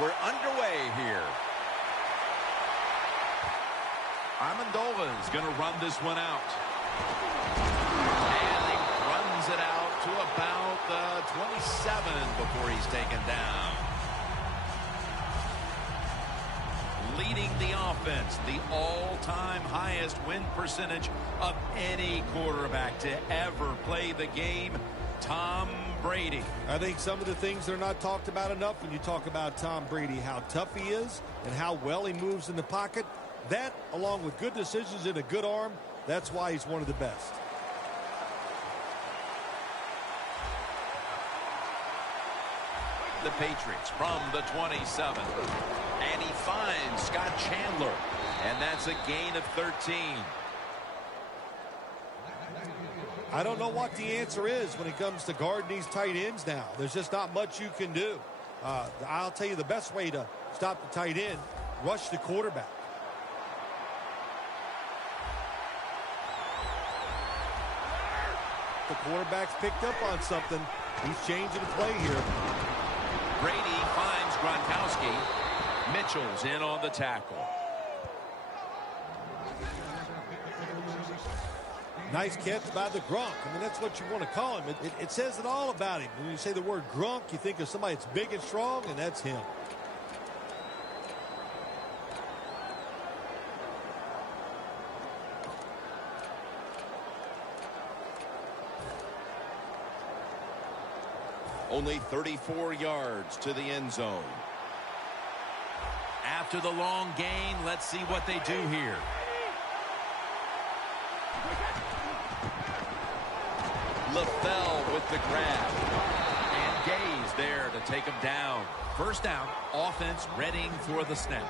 We're underway here. Amendola is going to run this one out. And he runs it out to about the 27 before he's taken down. Leading the offense, the all-time highest win percentage of any quarterback to ever play the game, Tom Brady. I think some of the things that are not talked about enough when you talk about Tom Brady, how tough he is and how well he moves in the pocket, that, along with good decisions and a good arm, that's why he's one of the best. The Patriots from the 27. And he finds Scott Chandler. And that's a gain of 13. I don't know what the answer is when it comes to guarding these tight ends now. There's just not much you can do. I'll tell you the best way to stop the tight end, rush the quarterback. The quarterback's picked up on something. He's changing the play here. Brady finds Gronkowski. Mitchell's in on the tackle. Nice catch by the Gronk. I mean, that's what you want to call him. It says it all about him. When you say the word Gronk, you think of somebody that's big and strong, and that's him. Only 34 yards to the end zone. After the long gain, let's see what they do here. LaFell with the grab. And Gaze there to take him down. First down, offense readying for the snap.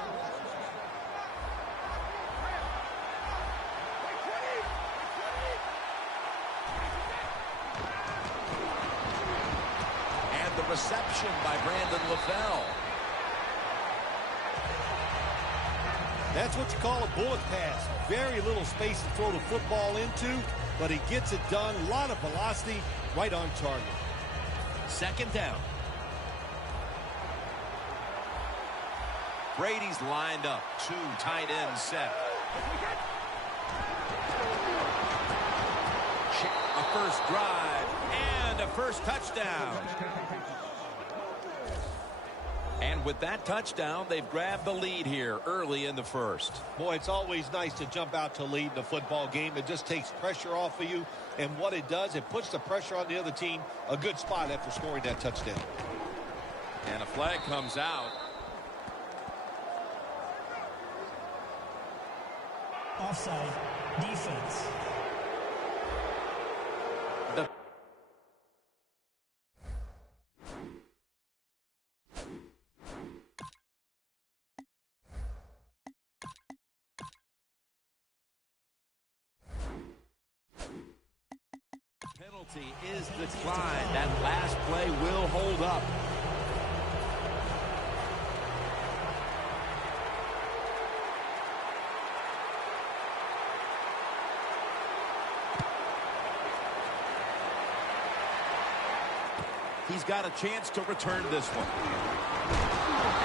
And the reception by Brandon LaFell. That's what you call a bullet pass. Very little space to throw the football into, but he gets it done. A lot of velocity, right on target. Second down. Brady's lined up. Two tight ends set. A first drive and a first touchdown. And with that touchdown, they've grabbed the lead here early in the first. Boy, it's always nice to jump out to lead the football game. It just takes pressure off of you. And what it does, it puts the pressure on the other team. A good spot after scoring that touchdown. And a flag comes out. Offside, defense. Penalty is declined. That last play will hold up. He's got a chance to return this one.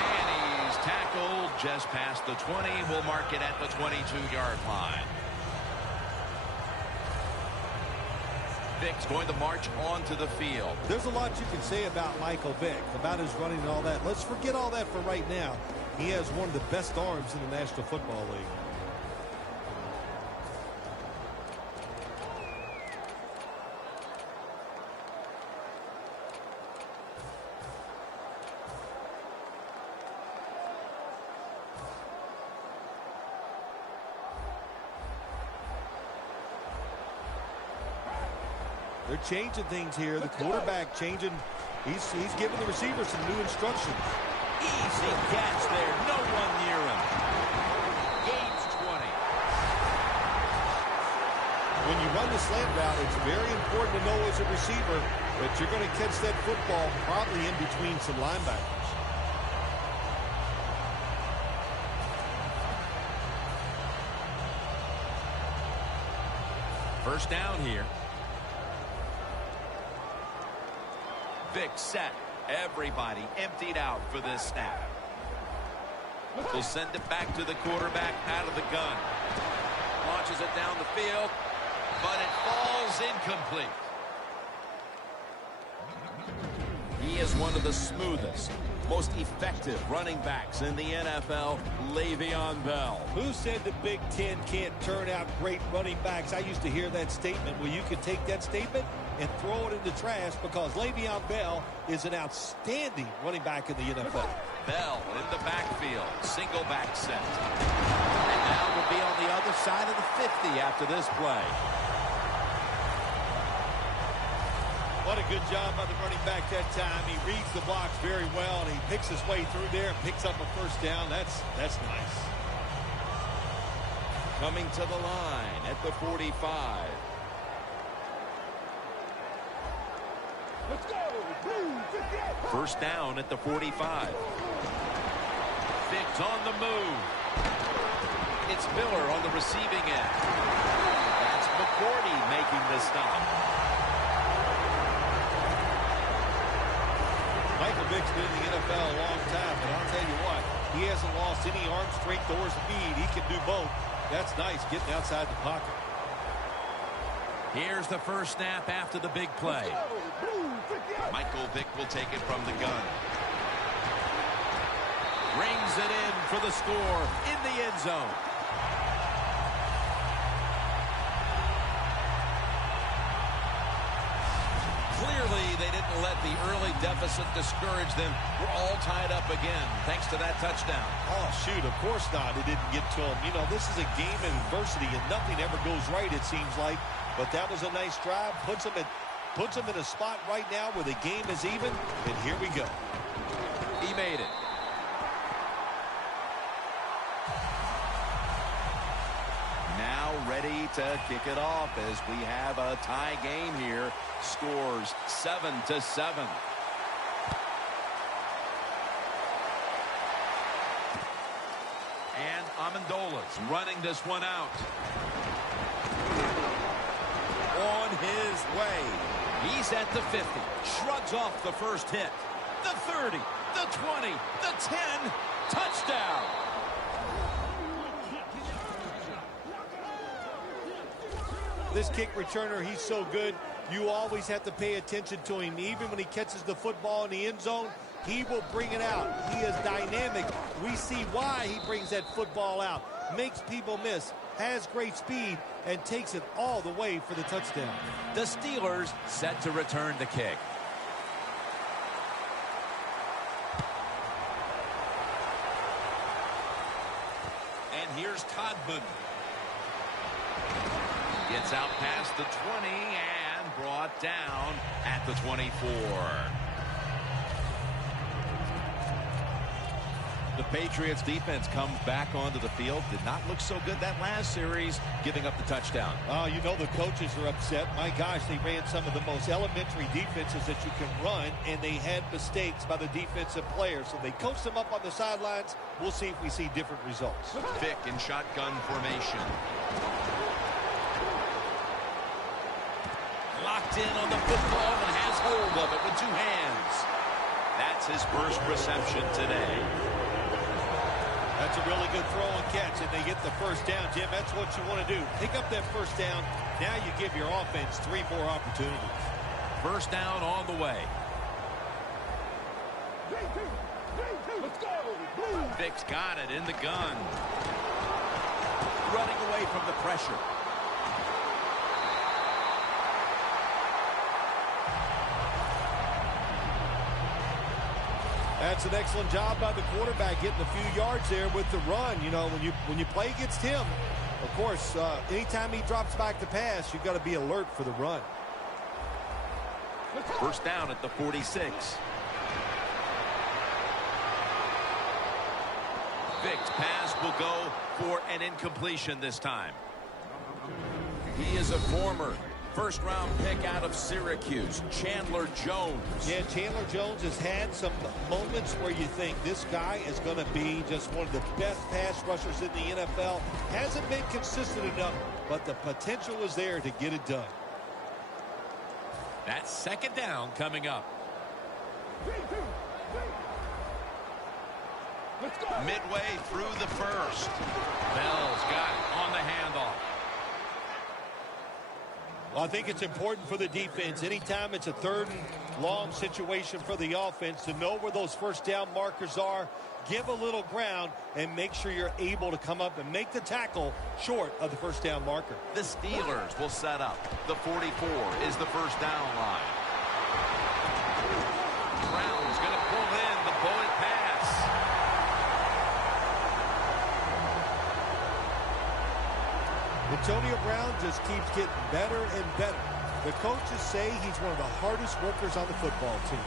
And he's tackled just past the 20. We'll mark it at the 22-yard line. Vick's going to march onto the field. There's a lot you can say about Michael Vick, about his running and all that. Let's forget all that for right now. He has one of the best arms in the National Football League. They're changing things here. The quarterback changing. He's giving the receiver some new instructions. Easy catch there. No one near him. Gains 20. When you run the slant route, it's very important to know as a receiver that you're going to catch that football probably in between some linebackers. First down here. Vick set. Everybody emptied out for this snap. They'll send it back to the quarterback out of the gun. Launches it down the field, but it falls incomplete. He is one of the smoothest, most effective running backs in the NFL, Le'Veon Bell. Who said the Big Ten can't turn out great running backs? I used to hear that statement. Well, you can take that statement and throw it in the trash because Le'Veon Bell is an outstanding running back in the NFL. Bell in the backfield, single back set. And now will be on the other side of the 50 after this play. What a good job by the running back that time. He reads the blocks very well, and he picks his way through there and picks up a first down. That's nice. Coming to the line at the 45. Let's go. First down at the 45. Figs on the move. It's Miller on the receiving end. That's McCourty making the stop. Michael Vick's been in the NFL a long time, but I'll tell you what, he hasn't lost any arm strength or speed. He can do both. That's nice, getting outside the pocket. Here's the first snap after the big play. Michael Vick will take it from the gun. Rings it in for the score in the end zone. Clearly, they didn't let the early deficit discourage them. We're all tied up again, thanks to that touchdown. Oh, shoot, of course not. It didn't get to him. You know, this is a game of adversity, and nothing ever goes right, it seems like. But that was a nice drive. Puts him in a spot right now where the game is even, and here we go. He made it. Now ready to kick it off as we have a tie game here. Scores 7-7. And Amendola's running this one out. On his way. He's at the 50. Shrugs off the first hit. The 30. The 20. The 10. Touchdown. This kick returner, he's so good. You always have to pay attention to him. Even when he catches the football in the end zone, he will bring it out. He is dynamic. We see why he brings that football out. Makes people miss. Has great speed and takes it all the way for the touchdown. The Steelers set to return the kick. And here's Todman. Gets out past the 20 and brought down at the 24. The Patriots defense comes back onto the field. Did not look so good that last series, giving up the touchdown. Oh, you know the coaches are upset. My gosh, they ran some of the most elementary defenses that you can run, and they had mistakes by the defensive players. So they coached them up on the sidelines. We'll see if we see different results. Vick in shotgun formation. Locked in on the football and has hold of it with two hands. That's his first reception today. That's a really good throw and catch, and they get the first down. Jim, that's what you want to do. Pick up that first down. Now you give your offense 3 more opportunities. First down on the way. Let's go. Vick's got it in the gun. Running away from the pressure. That's an excellent job by the quarterback, getting a few yards there with the run. You know, when you play against him, of course, anytime he drops back to pass, you've got to be alert for the run. First down at the 46. Vick's pass will go for an incompletion this time. He is a former first-round pick out of Syracuse, Chandler Jones. Yeah, Chandler Jones has had some moments where you think this guy is going to be just one of the best pass rushers in the NFL. Hasn't been consistent enough, but the potential is there to get it done. That's second down coming up. Let's go. Midway through the first. Bell's got it on the handoff. Well, I think it's important for the defense. Anytime it's a third and long situation for the offense to know where those first down markers are, give a little ground, and make sure you're able to come up and make the tackle short of the first down marker. The Steelers will set up. The 44 is the first down line. Brown's going to pull in the bullet pass. Antonio Brown just keeps getting better and better. The coaches say he's one of the hardest workers on the football team.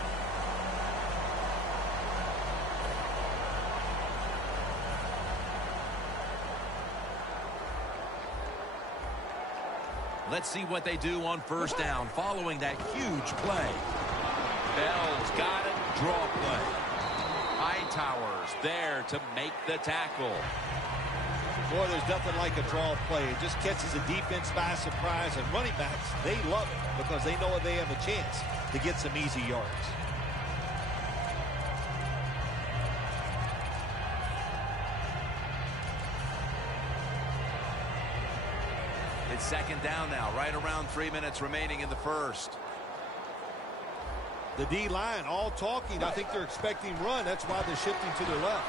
Let's see what they do on first down following that huge play. Bell's got it. Draw play. Hightower's there to make the tackle. Boy, there's nothing like a draw play. It just catches the defense by surprise, and running backs, they love it because they know they have a chance to get some easy yards. It's second down now, right around 3 minutes remaining in the first. The D-line all talking. I think they're expecting run. That's why they're shifting to their left.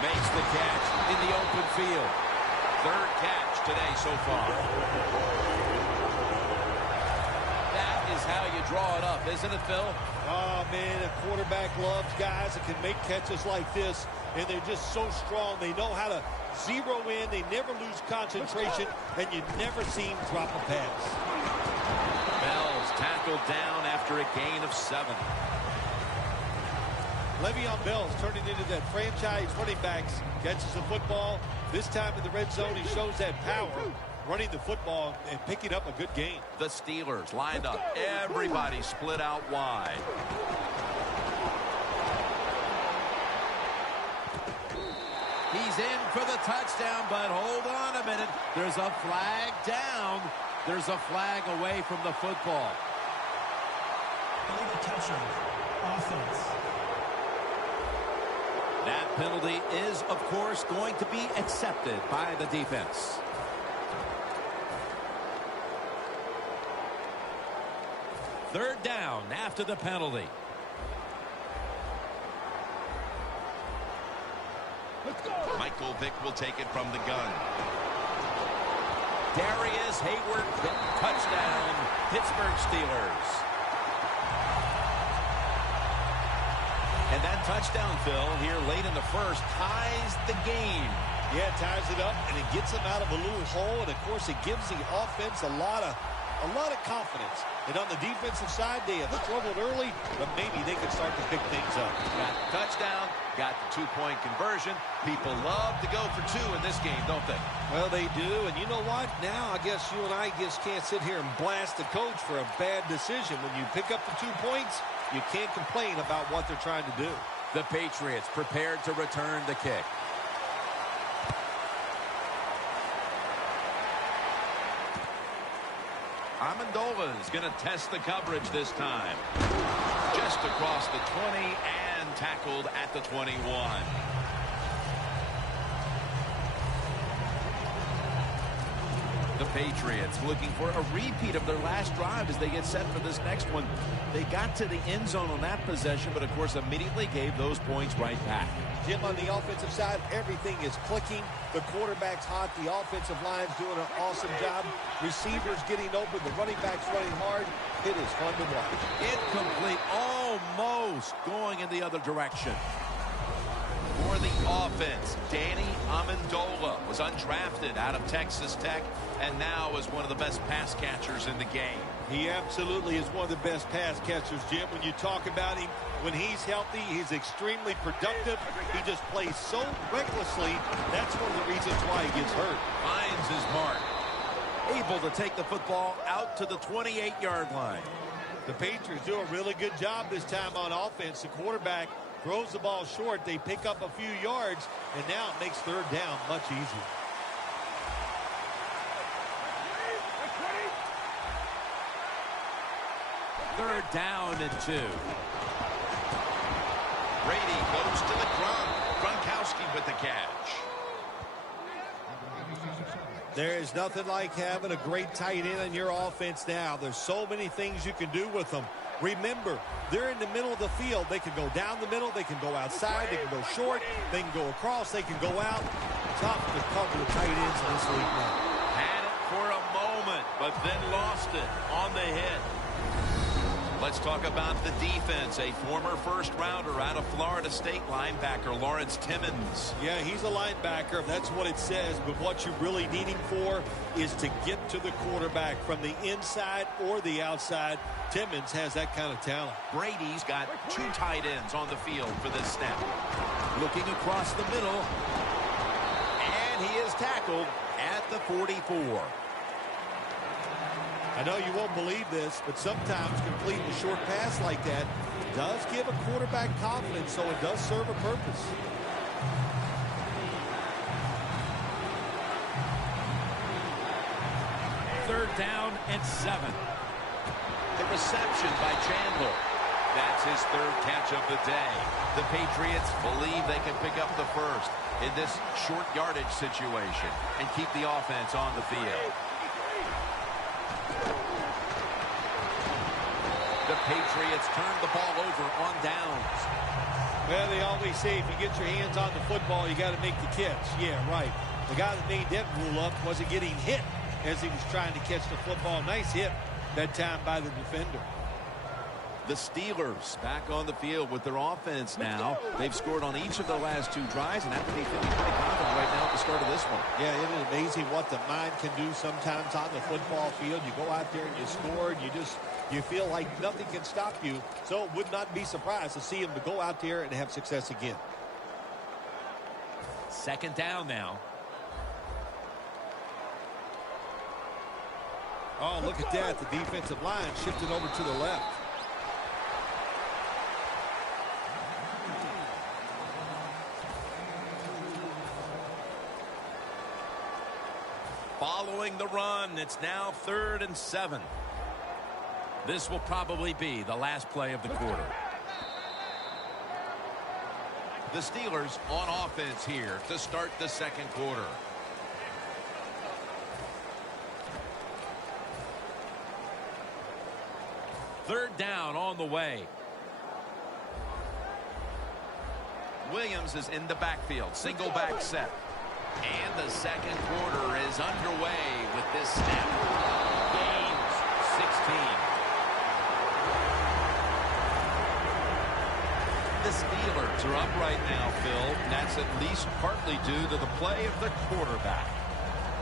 Makes the catch in the open field. Third catch today so far. That is how you draw it up, isn't it, Phil? Oh, man, a quarterback loves guys that can make catches like this, and they're just so strong. They know how to zero in. They never lose concentration, and you never see them drop a pass. Bell's tackled down after a gain of 7. Le'Veon Bell's turning into that franchise running backs. Catches the football. This time in the red zone, he shows that power, running the football and picking up a good gain. The Steelers lined up. Everybody split out wide. He's in for the touchdown, but hold on a minute. There's a flag down. There's a flag away from the football. Illegal touching. Offense. That penalty is, of course, going to be accepted by the defense. Third down after the penalty. Let's go. Michael Vick will take it from the gun. Darius Hayward, touchdown, Pittsburgh Steelers. And that touchdown, Phil, here late in the first, ties the game. Yeah, it ties it up, and it gets them out of a little hole, and, of course, it gives the offense a lot of confidence. And on the defensive side, they have struggled early, but maybe they can start to pick things up. Got the touchdown, got the two-point conversion. People love to go for two in this game, don't they? Well, they do, and you know what? Now I guess you and I just can't sit here and blast the coach for a bad decision. When you pick up the 2 points, you can't complain about what they're trying to do. The Patriots prepared to return the kick. Amendola is going to test the coverage this time. Just across the 20 and tackled at the 21. The Patriots looking for a repeat of their last drive as they get set for this next one. They got to the end zone on that possession, but of course immediately gave those points right back. Jim, on the offensive side, everything is clicking. The quarterback's hot. The offensive line's doing an awesome job. Receivers getting open. The running back's running hard. It is fun to watch. Incomplete, almost going in the other direction. For the offense, Danny Amendola was undrafted out of Texas Tech and now is one of the best pass catchers in the game. He absolutely is one of the best pass catchers, Jim. When you talk about him, when he's healthy, he's extremely productive. He just plays so recklessly. That's one of the reasons why he gets hurt. Finds his mark. Able to take the football out to the 28-yard line. The Patriots do a really good job this time on offense. The quarterback throws the ball short. They pick up a few yards, and now it makes third down much easier. Third down and 2. Brady goes to the Gronkowski with the catch. There's nothing like having a great tight end in your offense now. There's so many things you can do with them. Remember, they're in the middle of the field. They can go down the middle. They can go outside. They can go short. They can go across. They can go out. Tough to cover the tight ends in this league now. Had it for a moment, but then lost it on the hit. Let's talk about the defense. A former first-rounder out of Florida State, linebacker Lawrence Timmons. Yeah, he's a linebacker. That's what it says. But what you're really needing for is to get to the quarterback from the inside or the outside. Timmons has that kind of talent. Brady's got two tight ends on the field for this snap. Looking across the middle. And he is tackled at the 44. I know you won't believe this, but sometimes completing a short pass like that does give a quarterback confidence, so it does serve a purpose. Third down and 7. The reception by Chandler. That's his third catch of the day. The Patriots believe they can pick up the first in this short yardage situation and keep the offense on the field. The Patriots turn the ball over on downs. Well, they always say if you get your hands on the football, you got to make the catch. Yeah, right. The guy that made that rule up wasn't getting hit as he was trying to catch the football. Nice hit that time by the defender. The Steelers back on the field with their offense now. They've scored on each of the last two drives and have to be feeling pretty confident right now at the start of this one. Yeah, it is amazing what the mind can do sometimes on the football field. You go out there and you score, and you feel like nothing can stop you. So it would not be surprised to see him to go out there and have success again. Second down now. Oh, look at that. The defensive line shifted over to the left. Following the run, it's now 3rd and 7. This will probably be the last play of the quarter. The Steelers on offense here to start the second quarter. Third down on the way. Williams is in the backfield. Single back set. And the second quarter is underway with this snap. Gains 16. The Steelers are up right now, Phil. That's at least partly due to the play of the quarterback.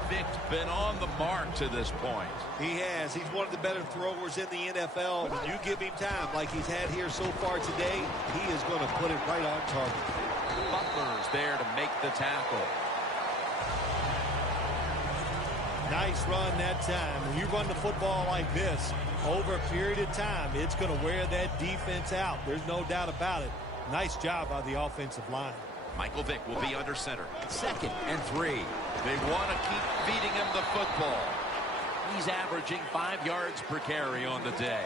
Vic's been on the mark to this point. He has. He's one of the better throwers in the NFL. When you give him time like he's had here so far today, he is going to put it right on target. Butler's there to make the tackle. Nice run that time. When you run the football like this, over a period of time, it's going to wear that defense out. There's no doubt about it. Nice job by the offensive line. Michael Vick will be under center. 2nd and 3. They want to keep feeding him the football. He's averaging 5 yards per carry on the day.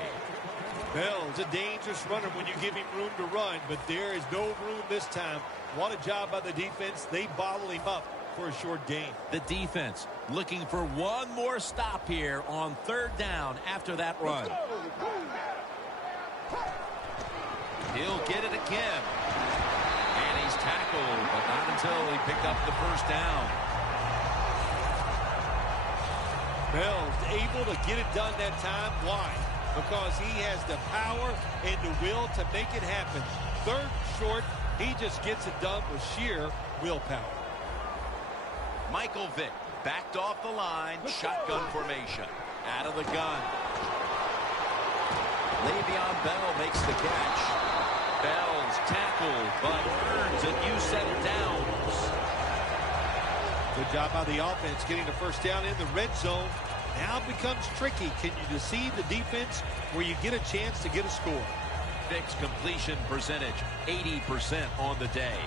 Bell's a dangerous runner when you give him room to run, but there is no room this time. What a job by the defense. They bottle him up for a short gain. The defense looking for one more stop here on 3rd down after that run. He'll get it again. And he's tackled, but not until he picked up the first down. Bell's able to get it done that time. Why? Because he has the power and the will to make it happen. 3rd short, he just gets it done with sheer willpower. Michael Vick backed off the line, shotgun formation. Out of the gun. Le'Veon Bell makes the catch. Bell's tackled, but earns a new set of downs. Good job by the offense getting the first down in the red zone. Now it becomes tricky. Can you deceive the defense where you get a chance to get a score? Vick's completion percentage, 80% on the day.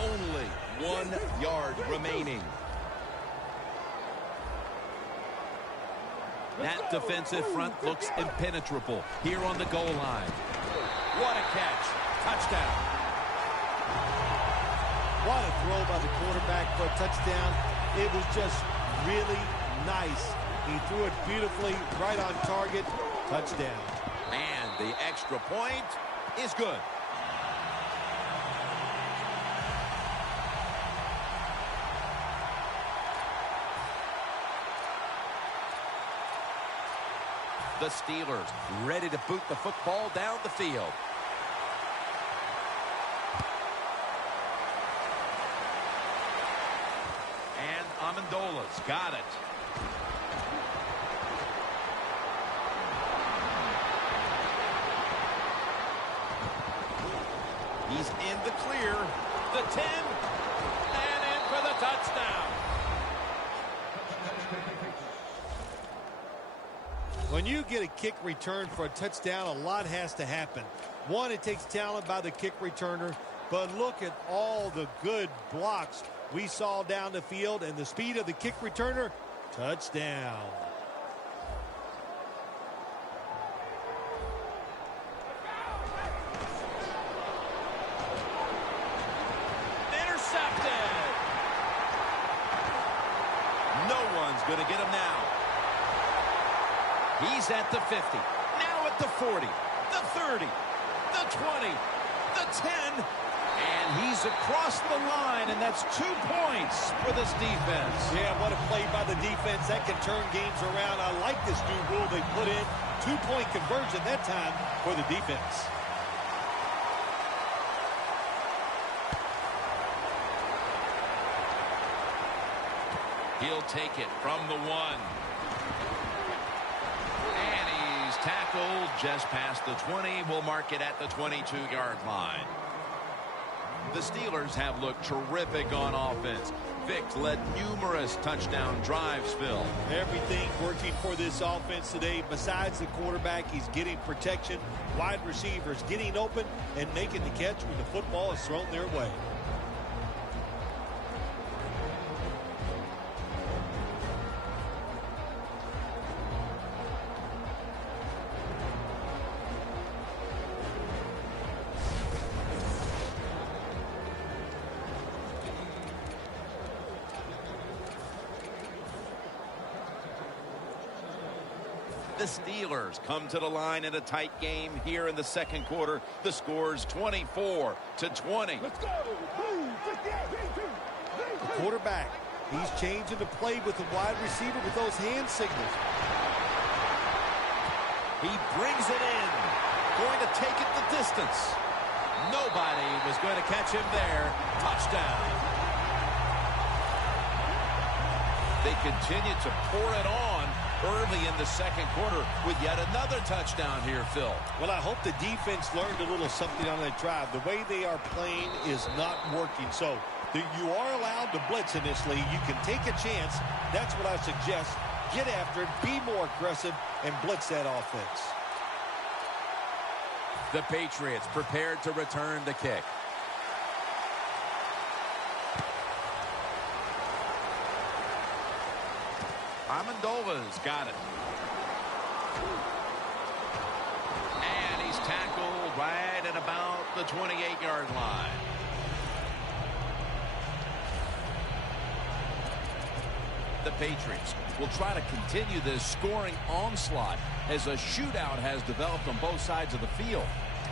Only 1 yard remaining. That defensive front looks impenetrable here on the goal line. What a catch. Touchdown. What a throw by the quarterback for a touchdown. It was just really nice. He threw it beautifully, right on target. Touchdown. And the extra point is good. The Steelers ready to boot the football down the field. And Amendola's got it. He's in the clear. The 10. And in for the touchdown. When you get a kick return for a touchdown, a lot has to happen. One, it takes talent by the kick returner, but look at all the good blocks we saw down the field and the speed of the kick returner. Touchdown. Intercepted. No one's going to get him now. He's at the 50. Now at the 40. The 30. The 20. The 10. And he's across the line, and that's 2 points for this defense. Yeah, what a play by the defense. That can turn games around. I like this new rule they put in. 2-point conversion that time for the defense. He'll take it from the 1. Tackled just past the 20. We'll mark it at the 22-yard line. The Steelers have looked terrific on offense. Vic led numerous touchdown drives, Phil. Everything working for this offense today. Besides the quarterback, he's getting protection. Wide receivers getting open and making the catch when the football is thrown their way. The Steelers come to the line in a tight game here in the second quarter. The score's 24-20. Let's go. The quarterback, he's changing the play with the wide receiver with those hand signals. He brings it in. Going to take it the distance. Nobody was going to catch him there. Touchdown. They continue to pour it on early in the second quarter with yet another touchdown here, Phil. Well, I hope the defense learned a little something on that drive. The way they are playing is not working. So you are allowed to blitz in this league. You can take a chance. That's what I suggest. Get after it, be more aggressive, and blitz that offense. The Patriots prepared to return the kick. Amendola's got it. And he's tackled right at about the 28-yard line. The Patriots will try to continue this scoring onslaught as a shootout has developed on both sides of the field.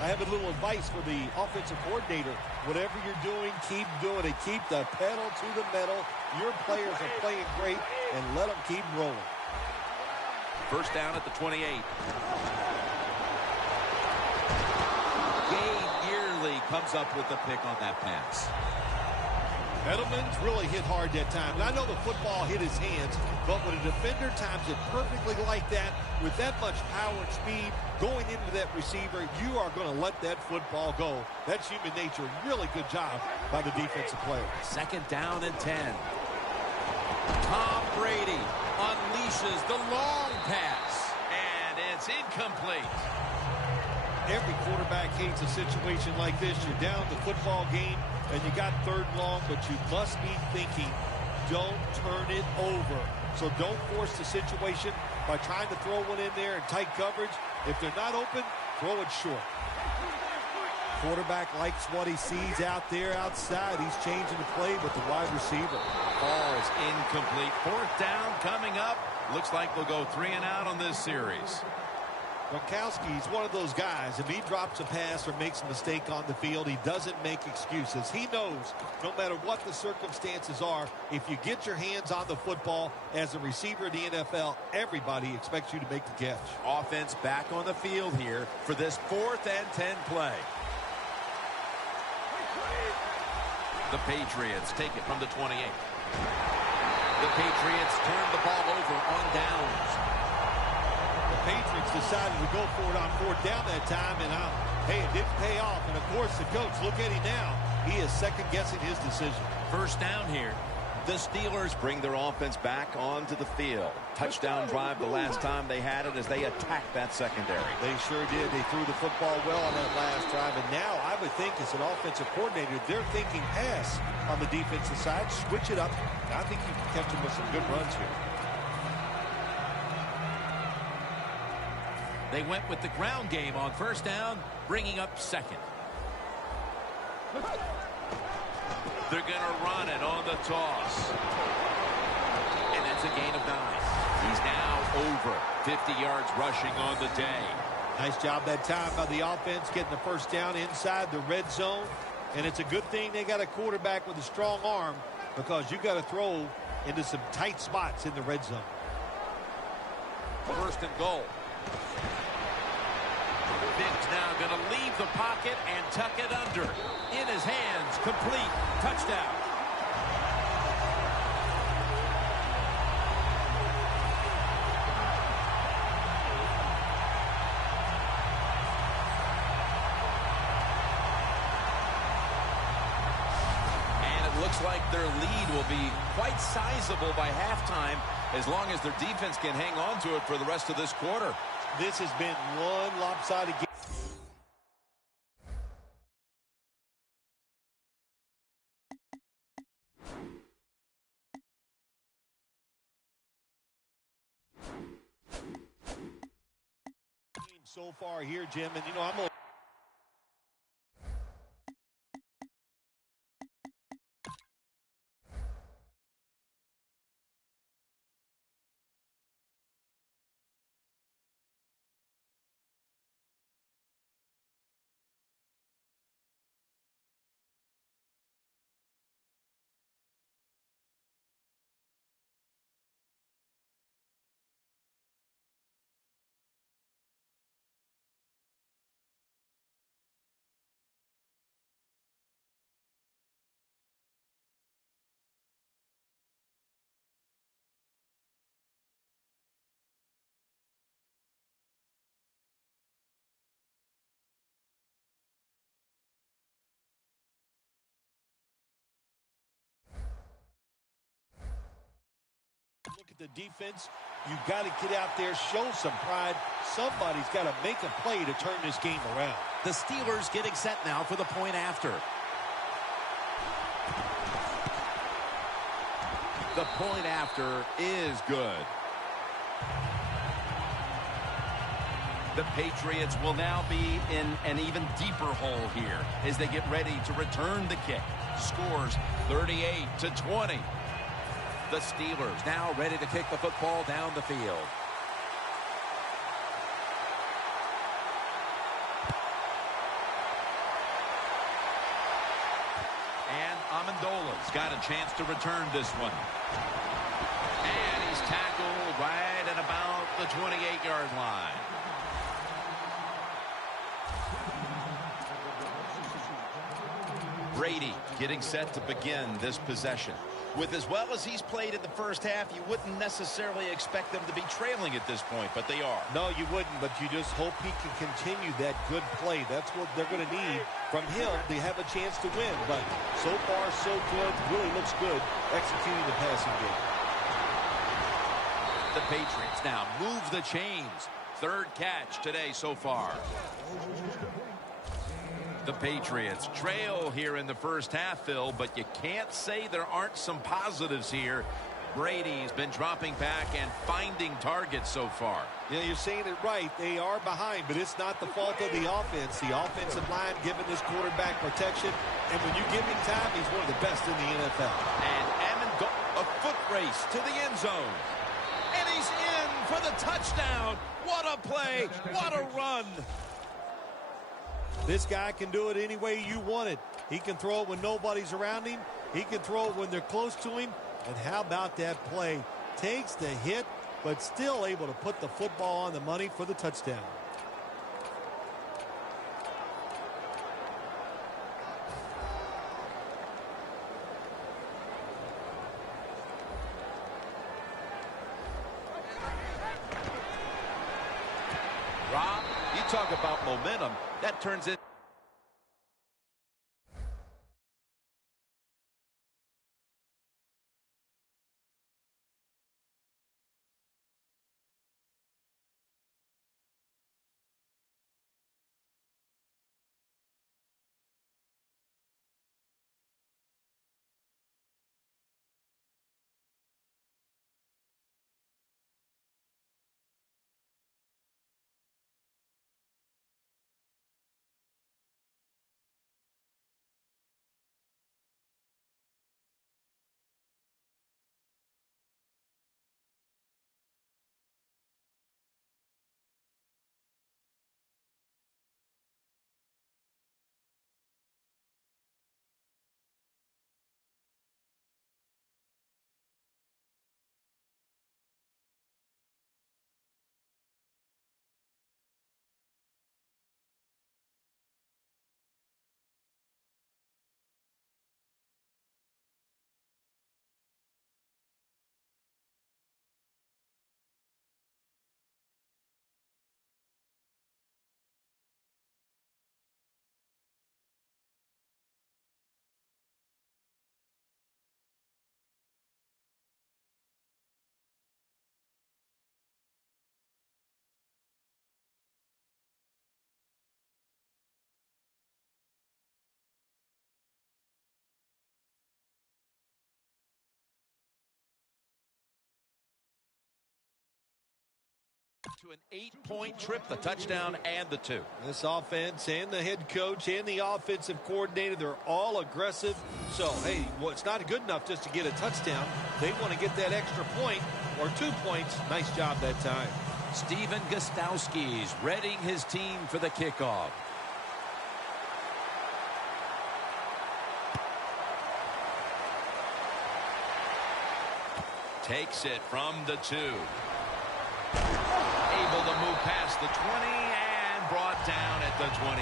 I have a little advice for the offensive coordinator. Whatever you're doing, keep doing it. Keep the pedal to the metal. Your players are playing great, and let them keep rolling. First down at the 28. Gabe nearly comes up with the pick on that pass. Edelman's really hit hard that time. And I know the football hit his hands, but when a defender times it perfectly like that, with that much power and speed going into that receiver, you are going to let that football go. That's human nature. Really good job by the defensive player. Second down and 10. Tom Brady unleashes the long pass. And it's incomplete. Every quarterback hates a situation like this. You're down the football game, and you got third and long, but you must be thinking, don't turn it over. So don't force the situation by trying to throw one in there in tight coverage. If they're not open, throw it short. Quarterback likes what he sees out there outside. He's changing the play with the wide receiver. Ball is incomplete. Fourth down coming up. Looks like they'll go 3 and out on this series. Gronkowski is one of those guys. If he drops a pass or makes a mistake on the field, he doesn't make excuses. He knows no matter what the circumstances are, if you get your hands on the football as a receiver in the NFL, everybody expects you to make the catch. Offense back on the field here for this 4th and 10 play. The Patriots take it from the 28. The Patriots turn the ball over on downs. The Patriots decided to go for it on 4th down that time, and hey, it didn't pay off. And, of course, the coach, look at him now. He is second-guessing his decision. First down here. The Steelers bring their offense back onto the field. Touchdown drive the last time they had it as they attacked that secondary. They sure did. They threw the football well on that last drive. And now I would think as an offensive coordinator, they're thinking pass on the defensive side. Switch it up. I think you can catch them with some good runs here. They went with the ground game on first down, bringing up second. They're going to run it on the toss. And that's a gain of 9. He's now over 50 yards rushing on the day. Nice job that time by the offense getting the first down inside the red zone. And it's a good thing they got a quarterback with a strong arm because you got to throw into some tight spots in the red zone. First and goal. Finn's now going to leave the pocket and tuck it under. In his hands, complete, touchdown. And it looks like their lead will be quite sizable by halftime as long as their defense can hang on to it for the rest of this quarter. This has been one lopsided game. So far here, Jim, and I'm a look at the defense. You got to get out there, show some pride. Somebody's got to make a play to turn this game around. The Steelers getting set now for the point after. The point after is good. The Patriots will now be in an even deeper hole here as they get ready to return the kick. Scores 38-20. The Steelers now ready to kick the football down the field. And Amendola's got a chance to return this one. And he's tackled right at about the 28-yard line. Brady getting set to begin this possession. With as well as he's played in the first half, you wouldn't necessarily expect them to be trailing at this point, but they are. No, you wouldn't, but you just hope he can continue that good play. That's what they're going to need from him to have a chance to win. But so far, so good. Really looks good executing the passing game. The Patriots now move the chains. Third catch today so far. The Patriots trail here in the first half, Phil, but you can't say there aren't some positives here. Brady's been dropping back and finding targets so far. Yeah, you're saying it right. They are behind, but it's not the fault of the offense. The offensive line giving this quarterback protection, and when you give him time, he's one of the best in the NFL. And a foot race to the end zone. And he's in for the touchdown. What a play. What a run. This guy can do it any way you want it. He can throw it when nobody's around him. He can throw it when they're close to him. And how about that play? Takes the hit, but still able to put the football on the money for the touchdown. Rob, you talk about momentum. That turns it. To an 8-point trip, the touchdown and the 2. This offense and the head coach and the offensive coordinator, they're all aggressive. So, hey, well, it's not good enough just to get a touchdown. They want to get that extra point or 2 points. Nice job that time. Steven Gostowski's readying his team for the kickoff. Takes it from the 2. Able to move past the 20 and brought down at the 23.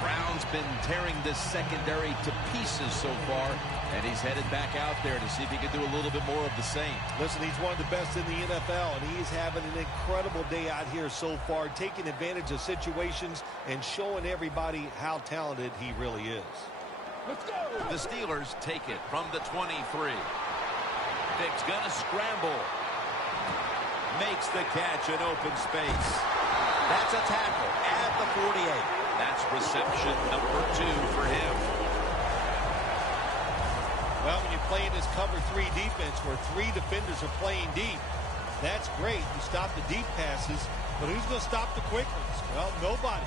Brown's been tearing this secondary to pieces so far, and he's headed back out there to see if he can do a little bit more of the same. Listen, he's one of the best in the NFL, and he's having an incredible day out here so far, taking advantage of situations and showing everybody how talented he really is. Let's go. The Steelers take it from the 23. Vick's gonna scramble. Makes the catch in open space. That's a tackle at the 48. That's reception number 2 for him. Well, when you play in this cover 3 defense where 3 defenders are playing deep, that's great. You stop the deep passes, but who's going to stop the quick ones? Well, nobody.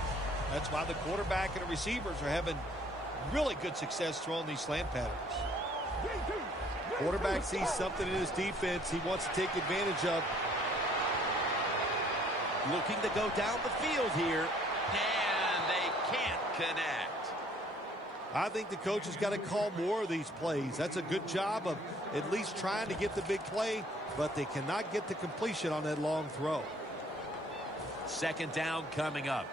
That's why the quarterback and the receivers are having really good success throwing these slant patterns. Quarterback sees something in his defense he wants to take advantage of. Looking to go down the field here. And they can't connect. I think the coach has got to call more of these plays. That's a good job of at least trying to get the big play, but they cannot get the completion on that long throw. Second down coming up.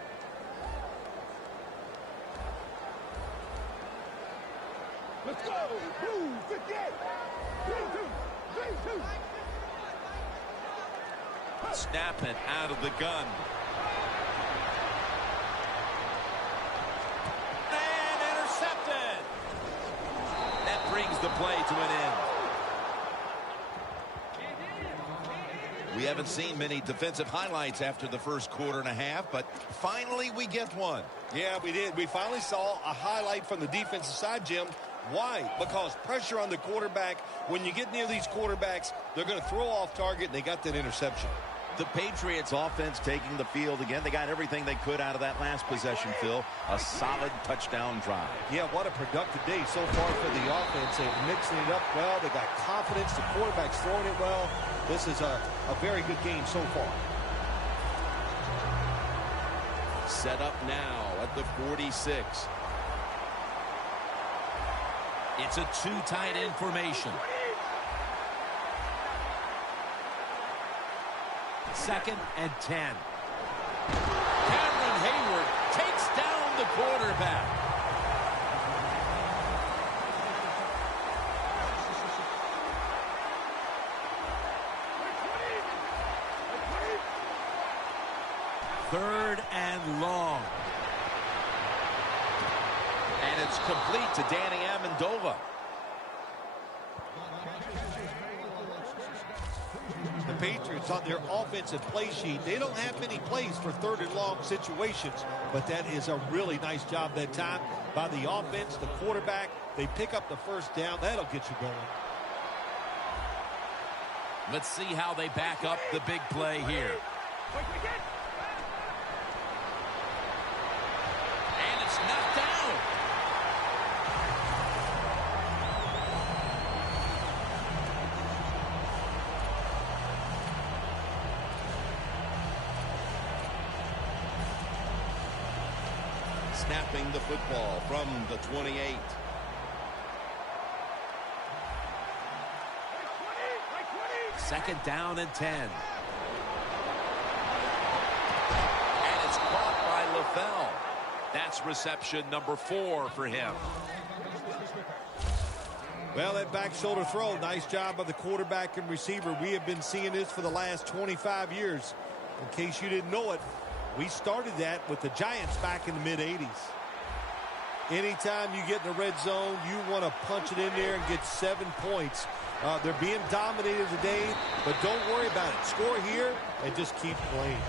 Let's go. Blue 58. 3-2. Snap it out of the gun. And intercepted. That brings the play to an end. We haven't seen many defensive highlights after the first quarter and a half, but finally we get one. Yeah, we did. We finally saw a highlight from the defensive side, Jim. Why? Because pressure on the quarterback. When you get near these quarterbacks, they're going to throw off target, and they got that interception. The Patriots offense taking the field again. They got everything they could out of that last possession, Phil. A solid touchdown drive. Yeah, what a productive day so far for the offense. They're mixing it up well. They got confidence. The quarterback's throwing it well. This is a very good game so far. Set up now at the 46. It's a two tight end formation. Second and 10. Cameron Hayward takes down the quarterback. Third and long. And it's complete to Danny Amendola. The Patriots on their offensive play sheet, they don't have many plays for third and long situations, but that is a really nice job that time by the offense, the quarterback. They pick up the first down. That'll get you going. Let's see how they back up the big play here. And it's knocked down. Snapping the football from the 28. Second down and 10. And it's caught by LaFell. That's reception number 4 for him. Well, that back shoulder throw, nice job by the quarterback and receiver. We have been seeing this for the last 25 years. In case you didn't know it, we started that with the Giants back in the mid-'80s. Anytime you get in the red zone, you want to punch it in there and get 7 points. They're being dominated today, but don't worry about it. Score here and just keep playing.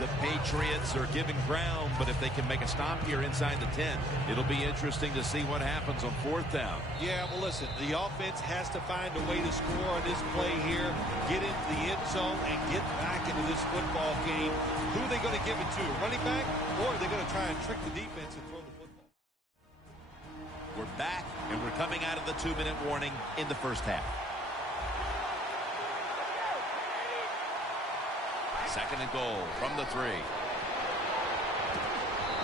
The Patriots are giving ground, but if they can make a stop here inside the 10, it'll be interesting to see what happens on 4th down. Yeah, well, listen, the offense has to find a way to score on this play here, get into the end zone, and get back into this football game. Who are they going to give it to, a running back, or are they going to try and trick the defense and throw the football? We're back, and we're coming out of the 2-minute warning in the first half. Second and goal from the 3.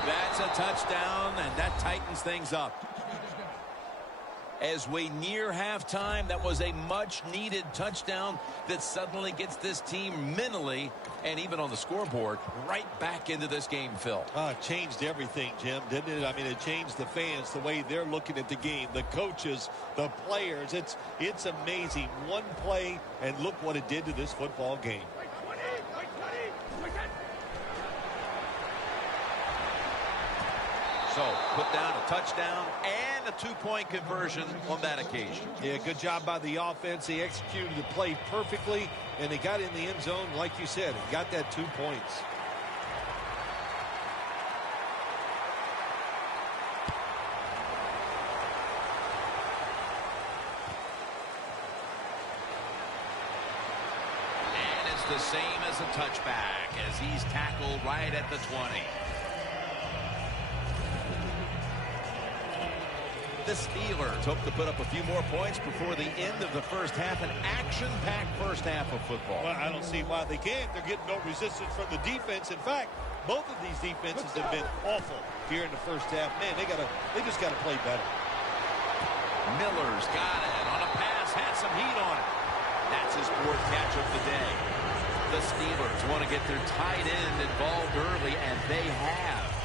That's a touchdown, and that tightens things up. As we near halftime, that was a much-needed touchdown that suddenly gets this team mentally and even on the scoreboard right back into this game, Phil. It changed everything, Jim, didn't it? I mean, it changed the fans, the way they're looking at the game, the coaches, the players. It's amazing. One play, and look what it did to this football game. So, put down a touchdown and a 2-point conversion on that occasion. Yeah, good job by the offense. They executed the play perfectly, and they got in the end zone, like you said, and got that 2 points. And it's the same as a touchback as he's tackled right at the 20. The Steelers hope to put up a few more points before the end of the first half. An action-packed first half of football. Well, I don't see why they can't. They're getting no resistance from the defense. In fact, both of these defenses have been awful here in the first half. Man, they just got to play better. Miller's got it on a pass, has some heat on it. That's his 4th catch of the day. The Steelers want to get their tight end involved early, and they have.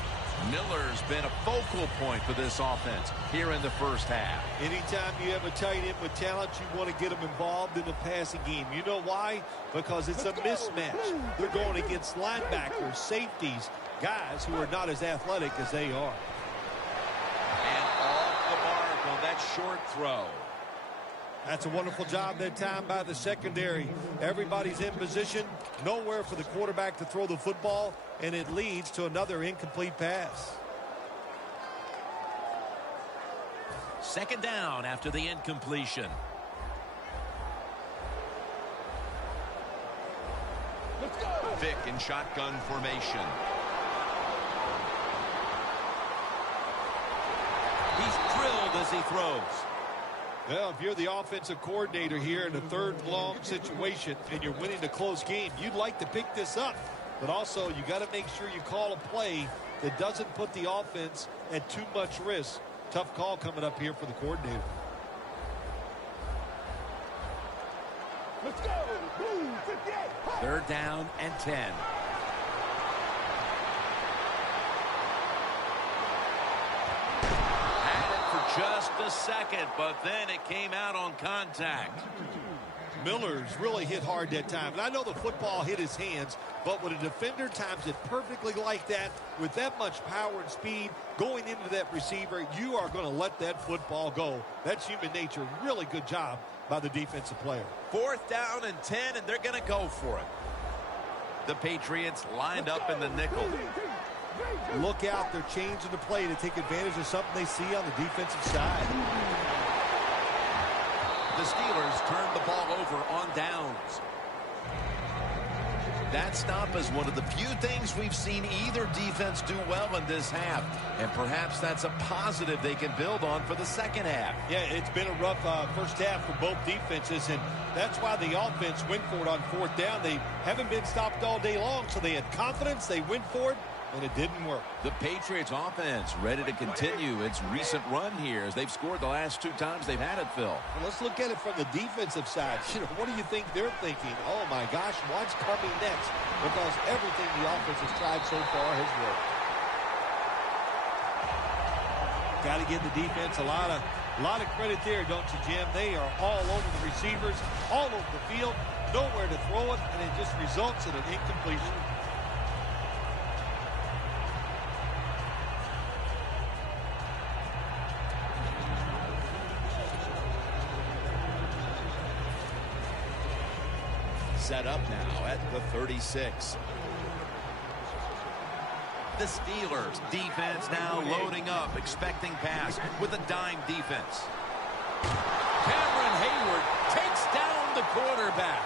Miller's been a focal point for this offense here in the first half. Anytime you have a tight end with talent, you want to get them involved in the passing game. You know why? Because it's a mismatch. They're going against linebackers, safeties, guys who are not as athletic as they are. And off the mark on that short throw. That's a wonderful job that time by the secondary. Everybody's in position, nowhere for the quarterback to throw the football, and it leads to another incomplete pass. Second down after the incompletion. Let's go. Vick in shotgun formation. He's drilled as he throws. Well, if you're the offensive coordinator here in a third and long situation and you're winning a close game, you'd like to pick this up. But also, you got to make sure you call a play that doesn't put the offense at too much risk. Tough call coming up here for the coordinator. Let's go. Blue 58. Third down and 10. Just a second, but then it came out on contact. Miller's really hit hard that time. And I know the football hit his hands, but when a defender times it perfectly like that, with that much power and speed going into that receiver, you are going to let that football go. That's human nature. Really good job by the defensive player. Fourth down and 10, and they're going to go for it. The Patriots lined up in the nickel. Look out, they're changing the play to take advantage of something they see on the defensive side. The Steelers turned the ball over on downs. That stop is one of the few things we've seen either defense do well in this half. And perhaps that's a positive they can build on for the second half. Yeah, it's been a rough first half for both defenses, and that's why the offense went for it on fourth down. They haven't been stopped all day long, so they had confidence. They went for it, and it didn't work. The Patriots offense ready to continue its recent run here as they've scored the last 2 times they've had it, Phil. Well, let's look at it from the defensive side. What do you think they're thinking? Oh, my gosh, what's coming next? Because everything the offense has tried so far has worked. Got to give the defense a lot of credit there, don't you, Jim? They are all over the receivers, all over the field, nowhere to throw it, and it just results in an incompletion. Set up now at the 36. The Steelers defense now loading up, expecting pass with a dime defense. Cameron Hayward takes down the quarterback.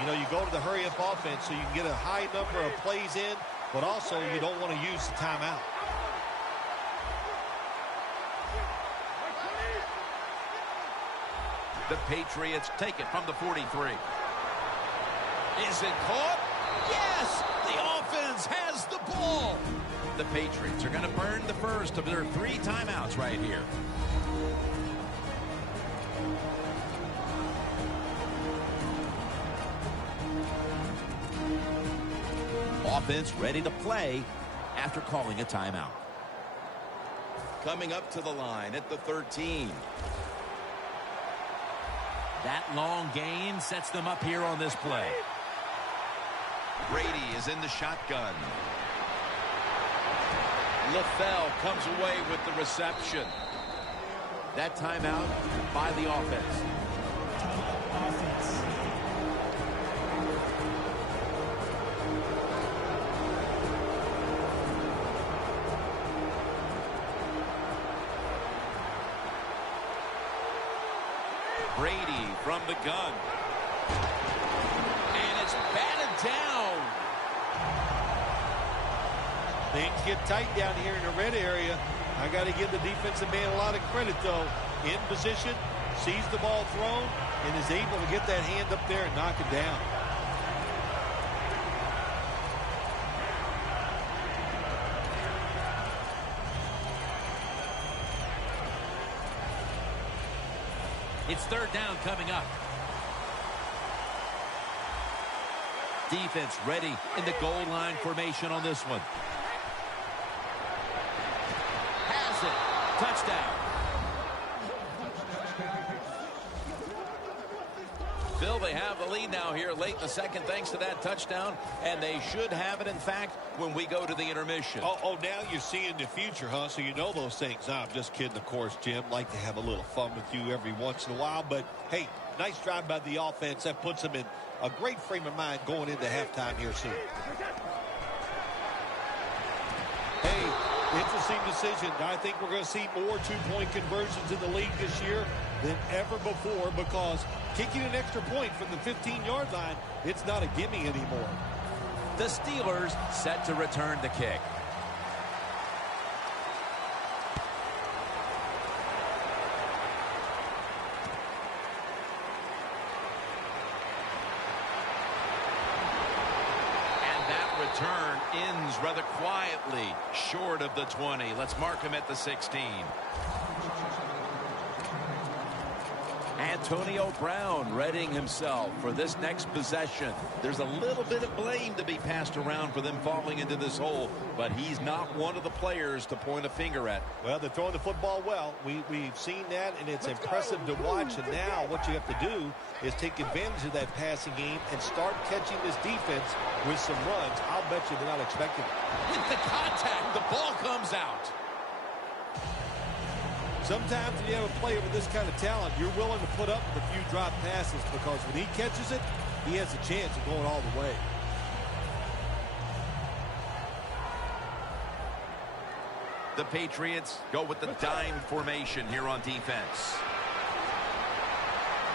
You know, you go to the hurry-up offense so you can get a high number of plays in, but also you don't want to use the timeout. The Patriots take it from the 43. Is it caught? Yes! The offense has the ball! The Patriots are going to burn the first of their 3 timeouts right here. Offense ready to play after calling a timeout. Coming up to the line at the 13. That long gain sets them up here on this play. Brady is in the shotgun. LaFell comes away with the reception. That timeout by the offense. Offense. Brady from the gun. And it's batted down. Things get tight down here in the red area. I got to give the defensive man a lot of credit, though. In position, sees the ball thrown, and is able to get that hand up there and knock it down. It's third down coming up. Defense ready in the goal line formation on this one. Has it. Touchdown. Phil, they have the lead now here late in the second thanks to that touchdown, and they should have it, in fact, when we go to the intermission. Oh, now you're seeing the future, huh? So you know those things. No, I'm just kidding, of course, Jim. Like to have a little fun with you every once in a while. But, hey, nice drive by the offense. That puts them in a great frame of mind going into halftime here soon. Hey, interesting decision. I think we're going to see more two-point conversions in the league this year than ever before, because kicking an extra point from the 15-yard line, it's not a gimme anymore. The Steelers set to return the kick. And that return ends rather quietly, short of the 20. Let's mark him at the 16. Antonio Brown readying himself for this next possession. There's a little bit of blame to be passed around for them falling into this hole, but he's not one of the players to point a finger at. Well, they're throwing the football well. We've seen that, and it's impressive to watch. And now what you have to do is take advantage of that passing game and start catching this defense with some runs. I'll bet you they're not expecting it. With the contact, the ball comes out. Sometimes when you have a player with this kind of talent, you're willing to put up with a few drop passes, because when he catches it, he has a chance of going all the way. The Patriots go with the dime formation here on defense.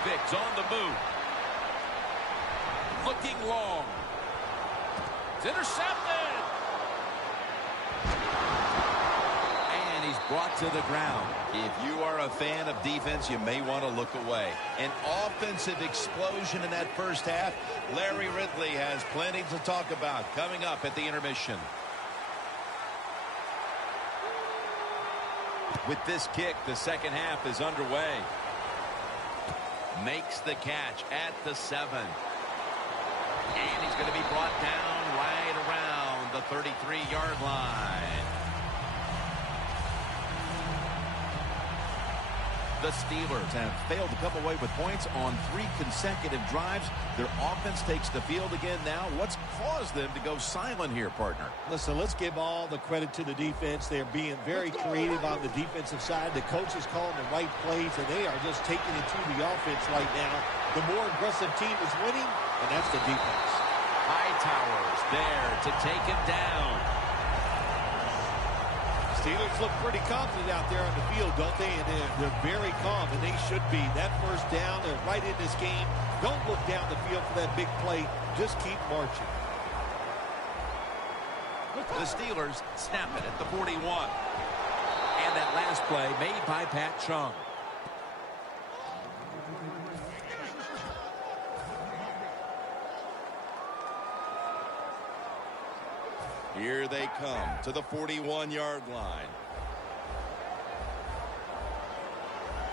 Vicks on the move. Looking long. It's intercepted. And he's brought to the ground. If you are a fan of defense, you may want to look away. An offensive explosion in that first half. Larry Ridley has plenty to talk about coming up at the intermission. With this kick, the second half is underway. Makes the catch at the 7. And he's going to be brought down right around the 33-yard line. The Steelers have failed to come away with points on 3 consecutive drives. Their offense takes the field again now. What's caused them to go silent here, partner? Listen, let's give all the credit to the defense. They're being very creative on the defensive side. The coach is calling the right plays, and they are just taking it to the offense right now. The more aggressive team is winning, and that's the defense. Hightower's there to take him down. Steelers look pretty confident out there on the field, don't they? And they're very calm, and they should be. That first down, they're right in this game. Don't look down the field for that big play. Just keep marching. The Steelers snap it at the 41. And that last play made by Pat Chung. Here they come to the 41-yard line.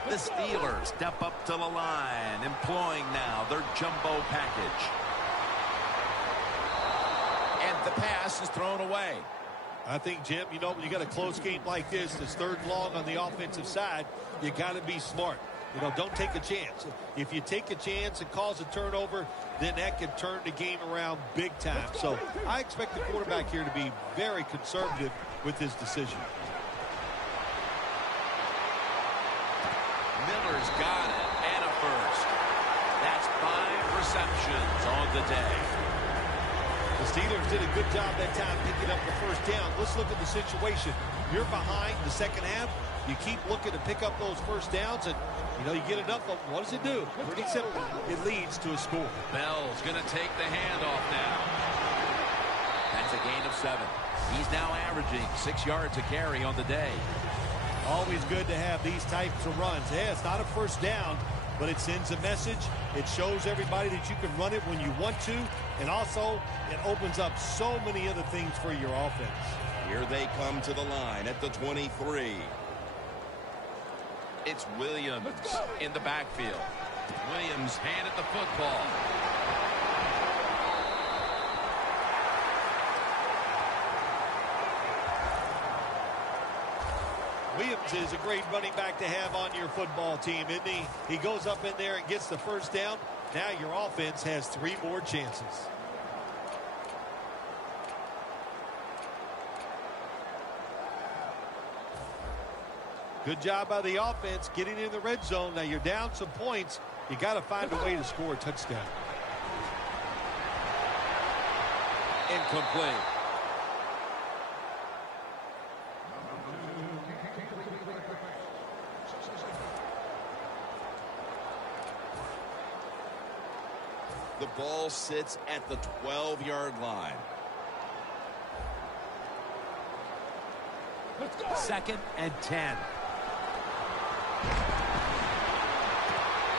The Steelers step up to the line, employing now their jumbo package. And the pass is thrown away. I think, Jim, you know, when you got a close game like this, it's 3rd and long on the offensive side, you got to be smart. You know, don't take a chance. If you take a chance and cause a turnover, then that can turn the game around big time. So I expect the quarterback here to be very conservative with his decision. Miller's got it, and a first. That's 5 receptions on the day. The Steelers did a good job that time picking up the first down. Let's look at the situation. You're behind the second half. You keep looking to pick up those first downs, and, you know, you get enough of them. What does it do? Pretty simple. It leads to a score. Bell's going to take the handoff now. That's a gain of 7. He's now averaging 6 yards a carry on the day. Always good to have these types of runs. Yeah, it's not a first down, but it sends a message. It shows everybody that you can run it when you want to, and also it opens up so many other things for your offense. Here they come to the line at the 23. It's Williams in the backfield. Williams handed the football. Williams is a great running back to have on your football team, isn't he? He goes up in there and gets the first down. Now your offense has 3 more chances. Good job by the offense getting in the red zone. Now you're down some points. You got to find a way to score a touchdown. Incomplete. The ball sits at the 12-yard line. Let's go. 2nd and 10.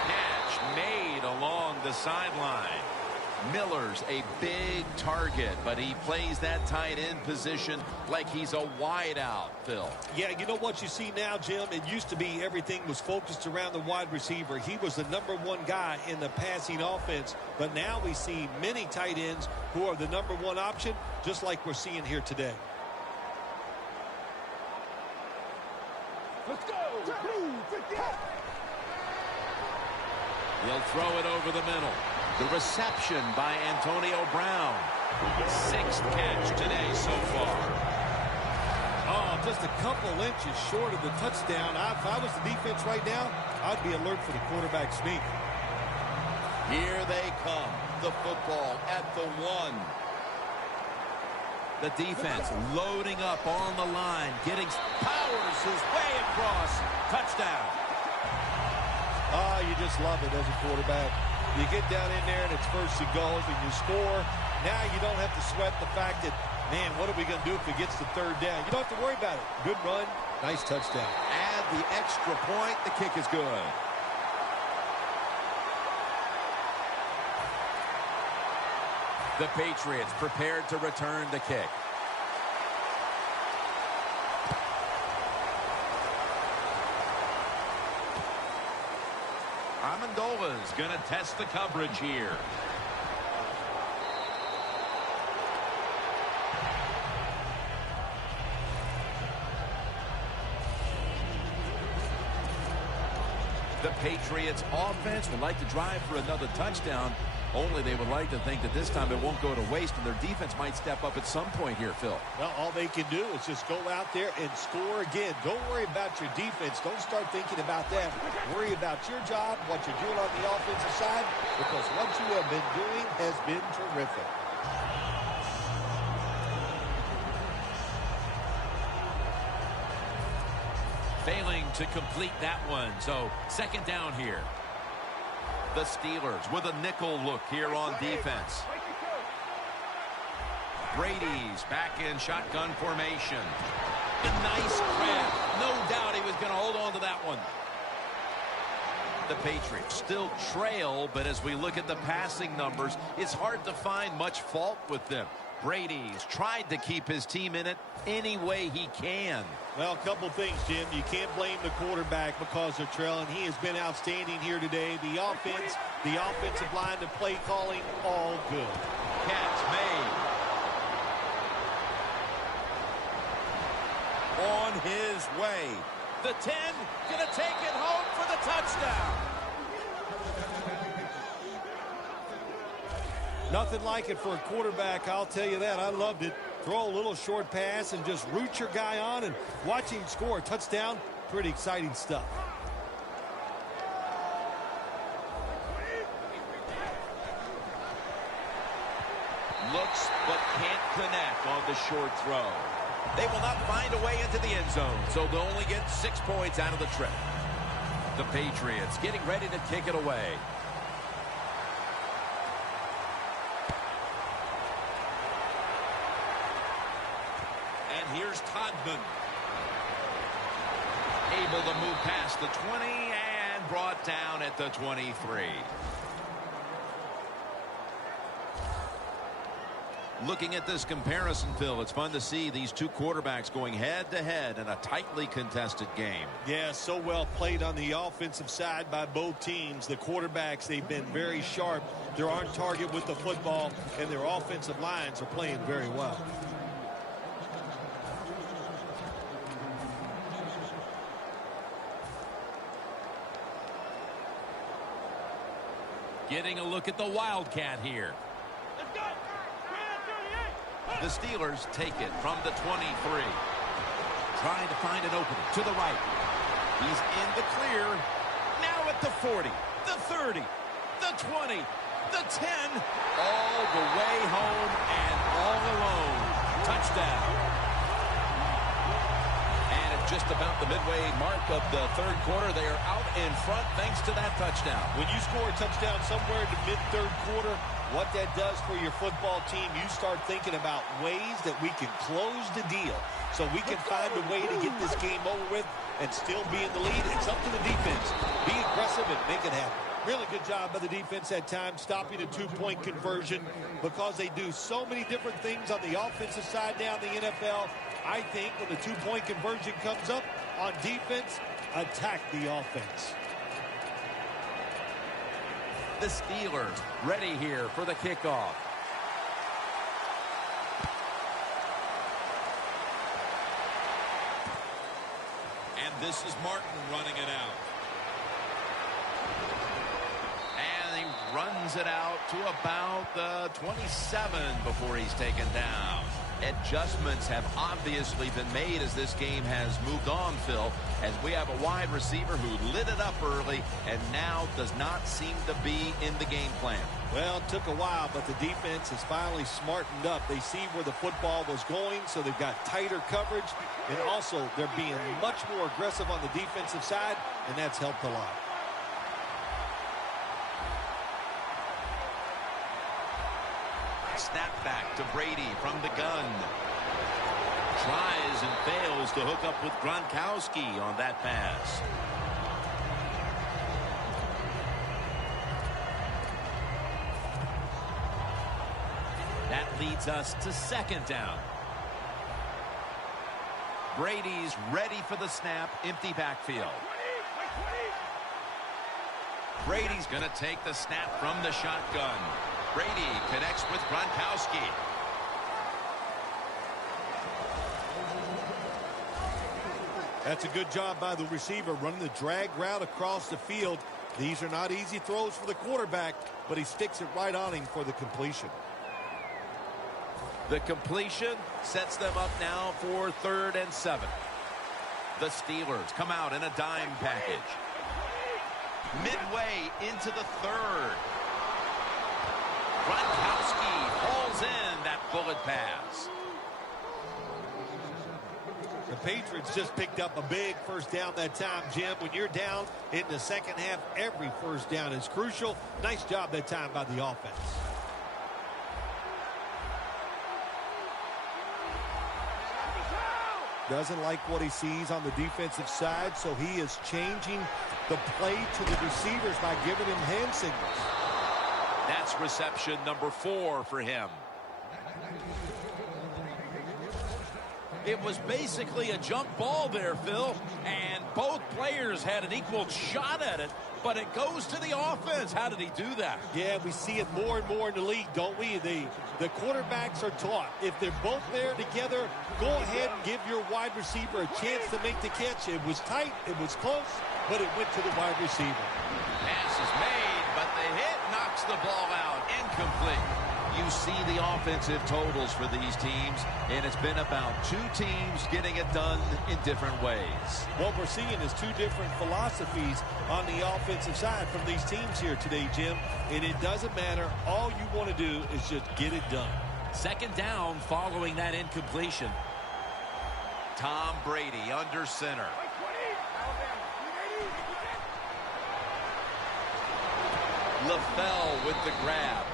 Catch made along the sideline. Miller's a big target, but he plays that tight end position like he's a wide out, Phil. Yeah, you know what you see now, Jim? It used to be everything was focused around the wide receiver. He was the #1 guy in the passing offense, but now we see many tight ends who are the #1 option, just like we're seeing here today. Let's go. Blue 58. He'll throw it over the middle. The reception by Antonio Brown. 6th catch today so far. Oh, just a couple inches short of the touchdown. If I was the defense right now, I'd be alert for the quarterback sneak. Here they come. The football at the 1. The defense loading up on the line, powers his way across. Touchdown. Oh, you just love it as a quarterback. You get down in there and it's 1st and goals and you score. Now you don't have to sweat the fact that, man, what are we going to do if it gets to 3rd down? You don't have to worry about it. Good run, nice touchdown. Add the extra point. The kick is good. The Patriots prepared to return the kick. Amendola's going to test the coverage here. The Patriots offense would like to drive for another touchdown, only they would like to think that this time it won't go to waste and their defense might step up at some point here, Phil. Well, all they can do is just go out there and score again. Don't worry about your defense. Don't start thinking about that. Worry about your job, what you're doing on the offensive side, because what you have been doing has been terrific. Failing to complete that one, so 2nd down here. The Steelers with a nickel look here on defense. Brady's back in shotgun formation. A nice grab. No doubt he was going to hold on to that one. The Patriots still trail, but as we look at the passing numbers, it's hard to find much fault with them. Brady's tried to keep his team in it any way he can. Well, a couple things, Jim. You can't blame the quarterback because they're trailing. He has been outstanding here today. The offense, the offensive line, the play calling, all good. Catch made. On his way. The 10 going to take it home for the touchdown. Nothing like it for a quarterback, I'll tell you that. I loved it. Throw a little short pass and just root your guy on and watch him score a touchdown. Pretty exciting stuff. Looks but can't connect on the short throw. They will not find a way into the end zone, so they'll only get 6 points out of the trip. The Patriots getting ready to kick it away. And here's Todman. Able to move past the 20 and brought down at the 23. Looking at this comparison, Phil, it's fun to see these two quarterbacks going head-to-head in a tightly contested game. Yeah, so well played on the offensive side by both teams. The quarterbacks, they've been very sharp. They're on target with the football, and their offensive lines are playing very well. Getting a look at the Wildcat here. The Steelers take it from the 23. Trying to find an opening to the right. He's in the clear. Now at the 40, the 30, the 20, the 10. All the way home and all alone. Touchdown. And at just about the midway mark of the third quarter, they are out in front thanks to that touchdown. When you score a touchdown somewhere in the mid-third quarter, what that does for your football team, you start thinking about ways that we can close the deal so we can find a way to get this game over with and still be in the lead. It's up to the defense. Be aggressive and make it happen. Really good job by the defense at times stopping a two-point conversion because they do so many different things on the offensive side down in the NFL. I think when the two-point conversion comes up on defense, attack the offense. The Steelers ready here for the kickoff. And this is Martin running it out. And he runs it out to about the 27 before he's taken down. Adjustments have obviously been made as this game has moved on, Phil, as we have a wide receiver who lit it up early and now does not seem to be in the game plan. Well, it took a while, but the defense has finally smartened up. They see where the football was going, so they've got tighter coverage, and also they're being much more aggressive on the defensive side, and that's helped a lot. Snap back to Brady from the gun. Tries and fails to hook up with Gronkowski on that pass. That leads us to second down. Brady's ready for the snap. Empty backfield. Brady's going to take the snap from the shotgun. Brady connects with Gronkowski. That's a good job by the receiver running the drag route across the field. These are not easy throws for the quarterback, but he sticks it right on him for the completion. The completion sets them up now for 3rd and 7. The Steelers come out in a dime package. Midway into the 3rd. Gronkowski hauls in that bullet pass. The Patriots just picked up a big first down that time, Jim. When you're down in the second half, every first down is crucial. Nice job that time by the offense. Doesn't like what he sees on the defensive side, so he is changing the play to the receivers by giving him hand signals. That's reception number 4 for him. It was basically a jump ball there, Phil, and both players had an equal shot at it, but it goes to the offense. How did he do that? Yeah, we see it more and more in the league, don't we? The quarterbacks are taught, if they're both there together, go ahead and give your wide receiver a chance to make the catch. It was tight, it was close, but it went to the wide receiver. Pass is made, but the hit knocks the ball out. Incomplete. You see the offensive totals for these teams, and it's been about 2 teams getting it done in different ways. What we're seeing is 2 different philosophies on the offensive side from these teams here today, Jim, and it doesn't matter. All you want to do is just get it done. Second down following that incompletion. Tom Brady under center. LaFell with the grab.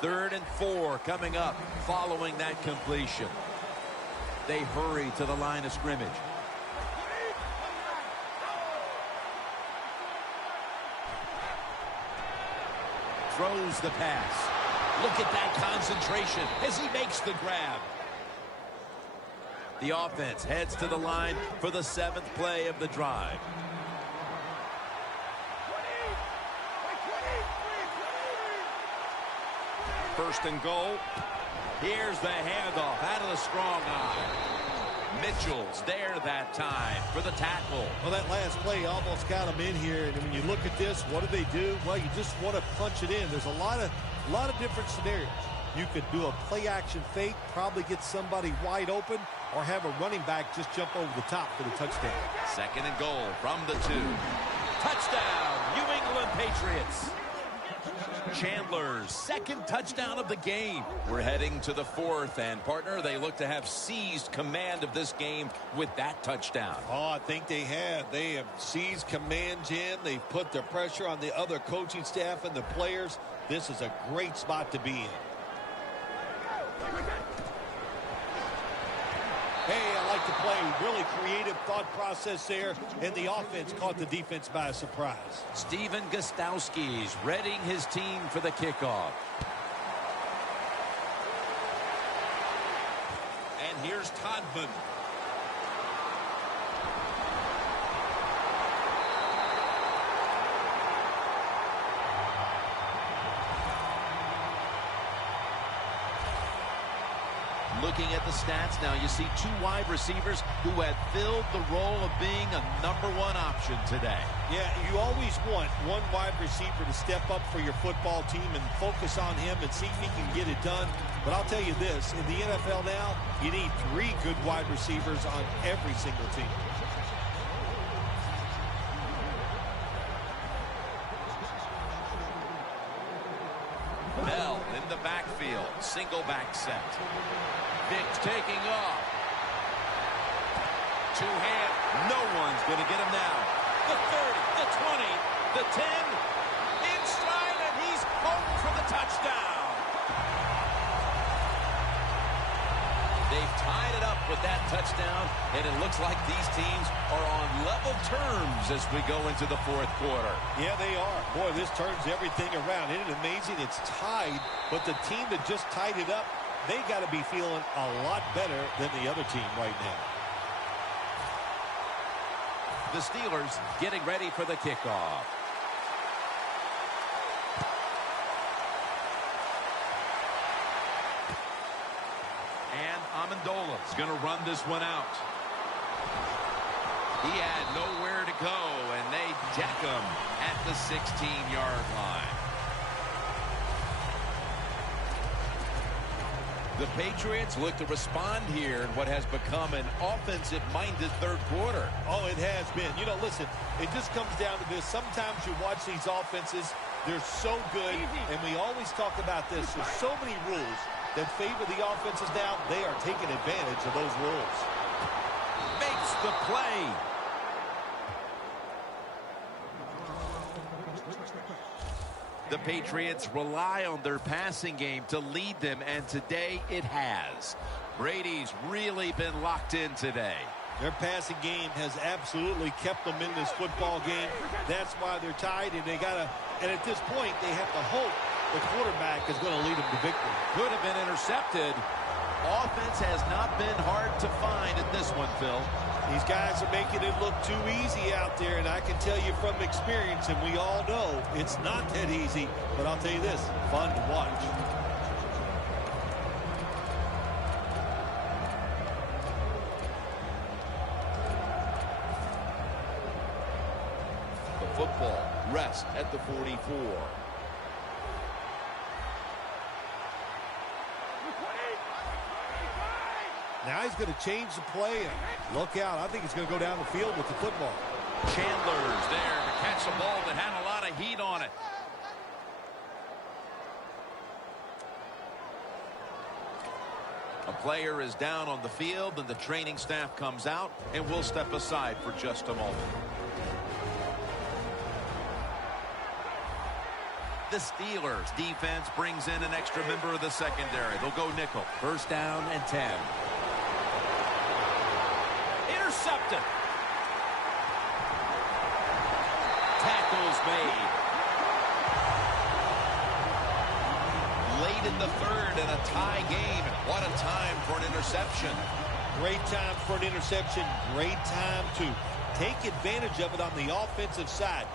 3rd and 4 coming up following that completion. They hurry to the line of scrimmage. Throws the pass. Look at that concentration as he makes the grab. The offense heads to the line for the 7th play of the drive. First and goal. Here's the handoff out of the strong eye. Mitchell's there that time for the tackle. Well, that last play almost got them in here. And when you look at this, what do they do? Well, you just want to punch it in. There's a lot of different scenarios. You could do a play-action fake, probably get somebody wide open, or have a running back just jump over the top for the touchdown. 2nd and goal from the 2. Touchdown, New England Patriots. Chandler's 2nd touchdown of the game. We're heading to the 4th, and partner, they look to have seized command of this game with that touchdown. Oh, I think they have. They have seized command, Jen. They've put the pressure on the other coaching staff and the players. This is a great spot to be in. Hey, I like the play. Really creative thought process there, and the offense caught the defense by surprise. Steven Gostowski's readying his team for the kickoff. And here's Todman. Looking at the stats now, you see 2 wide receivers who had filled the role of being a #1 option today. Yeah, you always want one wide receiver to step up for your football team and focus on him and see if he can get it done. But I'll tell you this, in the NFL now, you need 3 good wide receivers on every single team. Bell in the backfield, single back set. Vicks taking off. 2-hand. No one's going to get him now. The 30, the 20, the 10. In stride, and he's home for the touchdown. They've tied it up with that touchdown, and it looks like these teams are on level terms as we go into the 4th quarter. Yeah, they are. Boy, this turns everything around. Isn't it amazing? It's tied, but the team that just tied it up, they got to be feeling a lot better than the other team right now. The Steelers getting ready for the kickoff. And Amendola is going to run this one out. He had nowhere to go, and they deck him at the 16-yard line. The Patriots look to respond here in what has become an offensive-minded 3rd quarter. Oh, it has been. You know, listen, it just comes down to this. Sometimes you watch these offenses, they're so good, and we always talk about this. There's so many rules that favor the offenses now. They are taking advantage of those rules. Makes the play. The Patriots rely on their passing game to lead them, and today it has. Brady's really been locked in today. Their passing game has absolutely kept them in this football game. That's why they're tied, and and at this point, they have to hope the quarterback is going to lead them to victory. Could have been intercepted. Offense has not been hard to find in this one, Phil. These guys are making it look too easy out there, and I can tell you from experience, and we all know it's not that easy, but I'll tell you this, fun to watch. The football rests at the 44. Now he's going to change the play, and look out. I think he's going to go down the field with the football. Chandler's there to catch a ball that had a lot of heat on it. A player is down on the field, and the training staff comes out, and we'll step aside for just a moment. The Steelers defense brings in an extra member of the secondary. They'll go nickel. 1st down and 10. Intercepted. Tackles made. Late in the 3rd and a tie game. What a time for an interception. Great time for an interception. Great time to take advantage of it on the offensive side.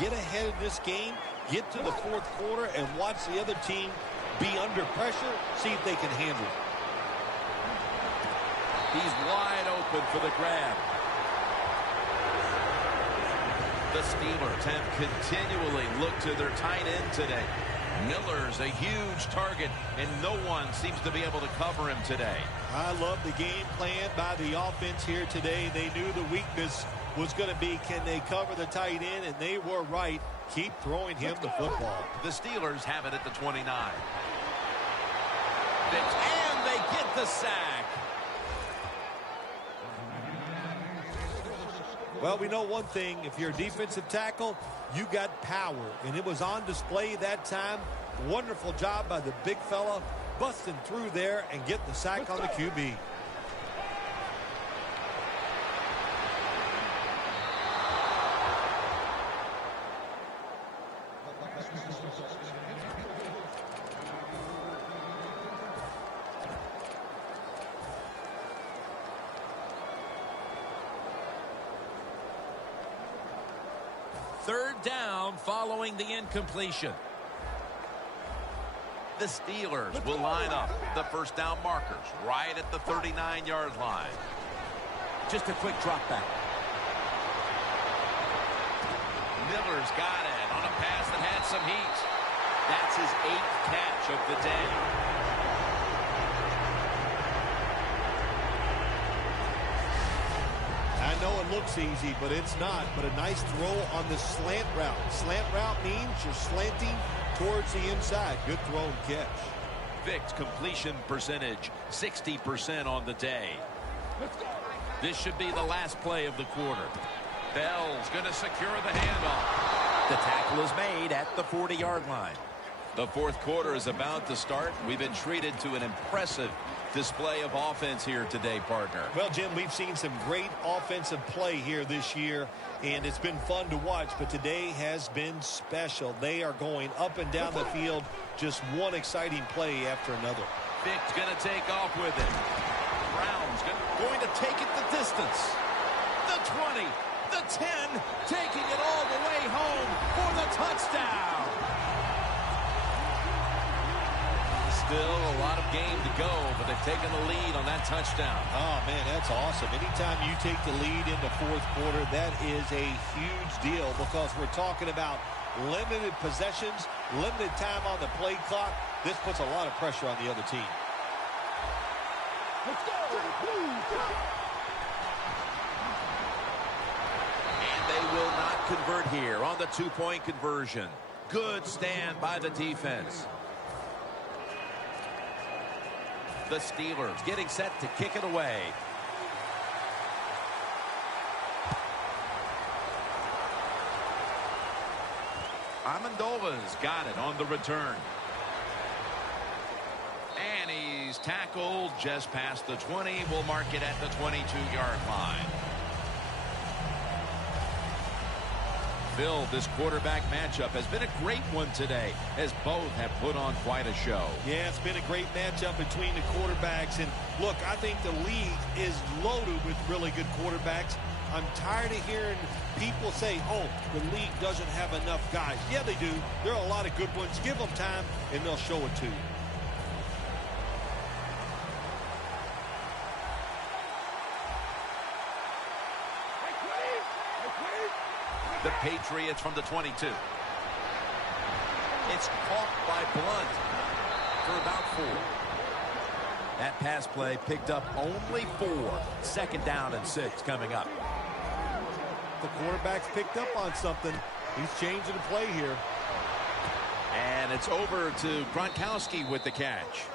Get ahead of this game. Get to the 4th quarter and watch the other team be under pressure. See if they can handle it. He's wide open for the grab. The Steelers have continually looked to their tight end today. Miller's a huge target, and no one seems to be able to cover him today. I love the game plan by the offense here today. They knew the weakness was going to be, can they cover the tight end? And they were right. Keep throwing him the football. The Steelers have it at the 29. And they get the sack. Well, we know one thing. If you're a defensive tackle, you got power. And it was on display that time. Wonderful job by the big fella, busting through there and getting the sack on the QB. Third down following the incompletion. The Steelers will line up the first down markers right at the 39-yard line. Just a quick drop back. Miller's got it on a pass that had some heat. That's his 8th catch of the day. I know it looks easy, but it's not. But a nice throw on the slant route. Slant route means you're slanting towards the inside. Good throw and catch. Vic's completion percentage, 60% on the day. This should be the last play of the quarter. Bell's going to secure the handoff. The tackle is made at the 40-yard line. The fourth quarter is about to start. We've been treated to an impressive display of offense here today, partner. Well, Jim, we've seen some great offensive play here this year, and it's been fun to watch, but today has been special. They are going up and down the field, just one exciting play after another. Vic's going to take off with it. Brown's going to take it the distance. The 20, the 10, taking it all the way home for the touchdown. Still a lot of game to go, but they've taken the lead on that touchdown. Oh, man, that's awesome. Anytime you take the lead in the fourth quarter, that is a huge deal because we're talking about limited possessions, limited time on the play clock. This puts a lot of pressure on the other team. Let's go! And they will not convert here on the two-point conversion. Good stand by the defense. The Steelers getting set to kick it away. Amendola's got it on the return. And he's tackled just past the 20. We'll mark it at the 22-yard line. Phil, this quarterback matchup has been a great one today as both have put on quite a show. Yeah, it's been a great matchup between the quarterbacks. And look, I think the league is loaded with really good quarterbacks. I'm tired of hearing people say, oh, the league doesn't have enough guys. Yeah, they do. There are a lot of good ones. Give them time, and they'll show it to you. The Patriots from the 22. It's caught by Blunt for about 4. That pass play picked up only 4. Second down and 6 coming up. The quarterback's picked up on something. He's changing the play here. And it's over to Gronkowski with the catch.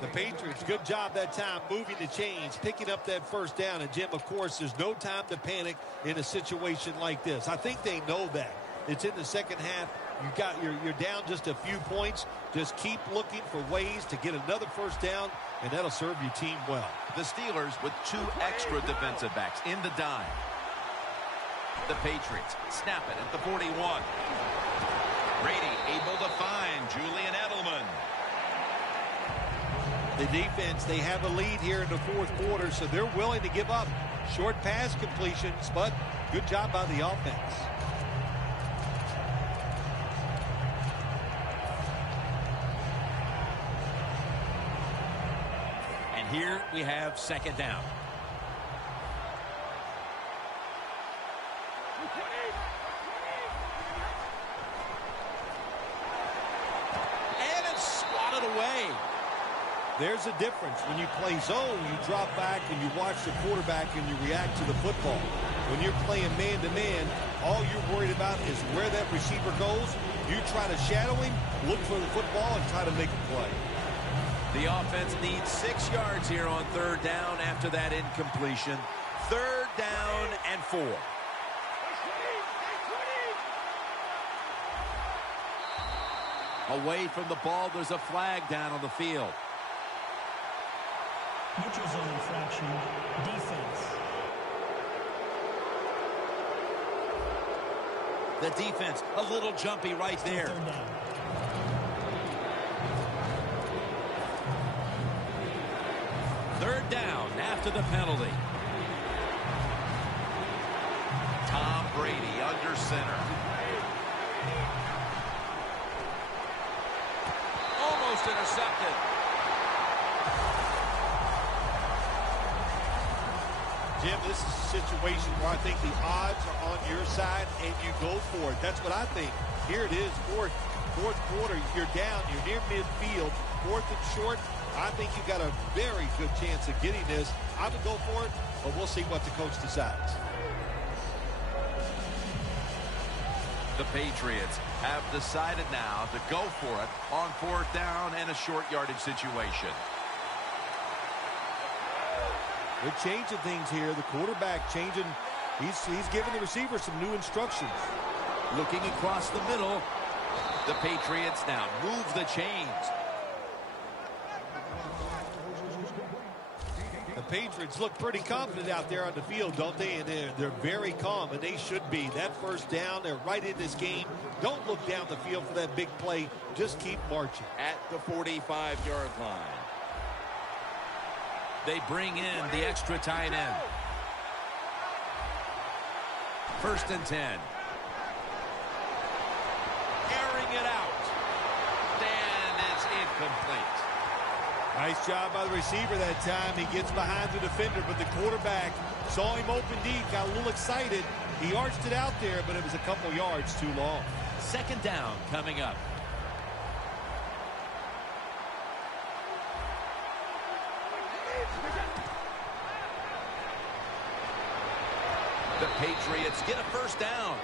The Patriots, good job that time moving the chains, picking up that first down. And, Jim, of course, there's no time to panic in a situation like this. I think they know that. It's in the second half. You're down just a few points. Just keep looking for ways to get another first down, and that'll serve your team well. The Steelers with 2 extra defensive backs in the dime. The Patriots snap it at the 41. Brady able to find Julian Edelman. The defense, they have a lead here in the fourth quarter, so they're willing to give up short pass completions, but good job by the offense. here we have second down. And it's swatted away. There's a difference. When you play zone, you drop back and you watch the quarterback and you react to the football. When you're playing man-to-man, all you're worried about is where that receiver goes. You try to shadow him, look for the football, and try to make a play. The offense needs 6 yards here on third down after that incompletion. Third down and 4. Away from the ball, there's a flag down on the field. Neutral zone infraction. Defense. The defense, a little jumpy right there. Third down. Third down after the penalty. Tom Brady under center. Almost intercepted. Jim, this is a situation where I think the odds are on your side and you go for it. That's what I think. Here it is, fourth quarter. You're down. You're near midfield. Fourth and short. I think you've got a very good chance of getting this. I would go for it, but we'll see what the coach decides. The Patriots have decided now to go for it on fourth down and a short yardage situation. They're changing things here. The quarterback changing. He's giving the receiver some new instructions. Looking across the middle. The Patriots now move the chains. The Patriots look pretty confident out there on the field, don't they? And they're very calm, and they should be. That first down, they're right in this game. Don't look down the field for that big play. Just keep marching. At the 45-yard line. They bring in the extra tight end. First and 10. Airing it out. And it's incomplete. Nice job by the receiver that time. He gets behind the defender, but the quarterback saw him open deep, got a little excited. He arched it out there, but it was a couple yards too long. Second down coming up. The Patriots get a first down.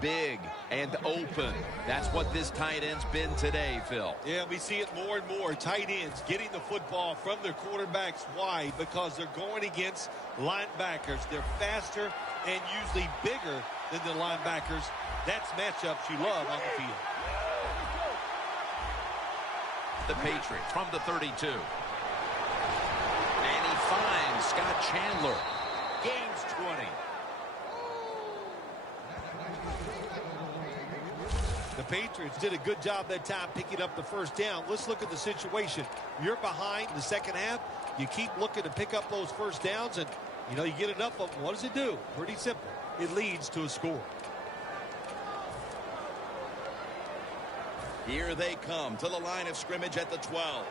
Big and open. That's what this tight end's been today, Phil. Yeah, we see it more and more. Tight ends getting the football from their quarterbacks. Why? Because they're going against linebackers. They're faster and usually bigger than the linebackers. That's matchups you love on the field. The Patriots from the 32. And he finds Scott Chandler. Gains 20. The Patriots did a good job that time picking up the first down. Let's look at the situation. You're behind the second half. You keep looking to pick up those first downs, and, you get enough of them. What does it do? Pretty simple. It leads to a score. Here they come to the line of scrimmage at the 12.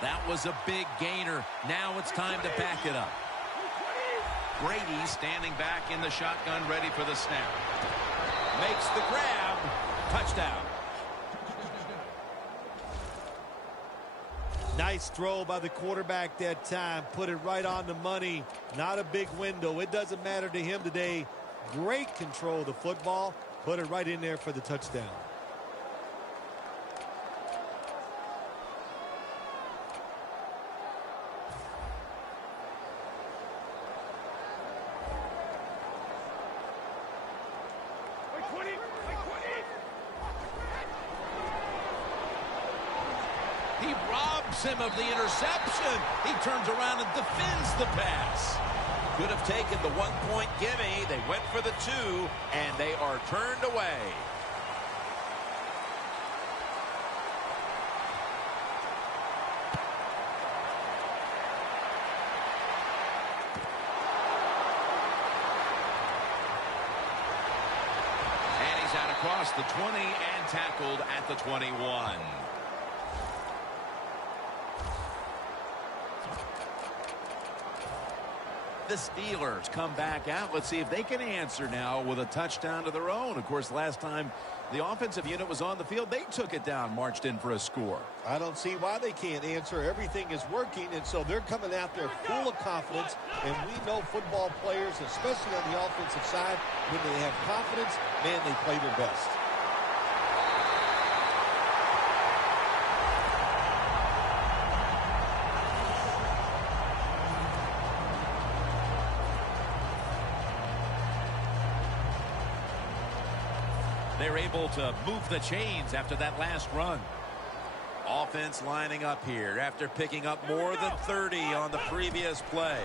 That was a big gainer. Now it's time to back it up. Brady standing back in the shotgun, ready for the snap. Makes the grab. Touchdown. Nice throw by the quarterback that time. Put it right on the money. Not a big window. It doesn't matter to him today. Great control of the football. Put it right in there for the touchdown. He robs him of the interception. He turns around and defends the pass. Could have taken the 1-point gimme. They went for the 2, and they are turned away. And he's out across the 20 and tackled at the 21. The Steelers come back out. Let's see if they can answer now with a touchdown of their own. Of course, last time the offensive unit was on the field, they took it down, marched in for a score. I don't see why they can't answer. Everything is working, and so they're coming out there full of confidence. And we know football players, especially on the offensive side, when they have confidence, man, they play their best. They're able to move the chains after that last run. Offense lining up here after picking up more than 30 on the previous play.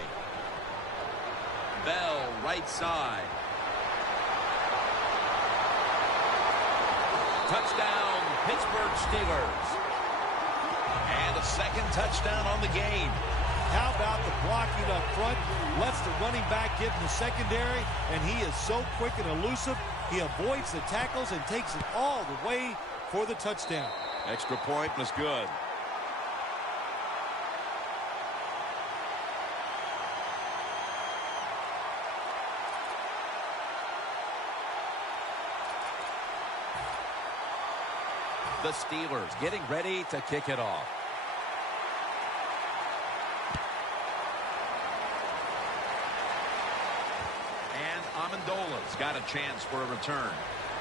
Bell, right side. Touchdown, Pittsburgh Steelers. And a second touchdown on the game. How about the blocking up front? Lets the running back get in the secondary, and he is so quick and elusive. He avoids the tackles and takes it all the way for the touchdown. Extra point was good. The Steelers getting ready to kick it off. Amendola's got a chance for a return.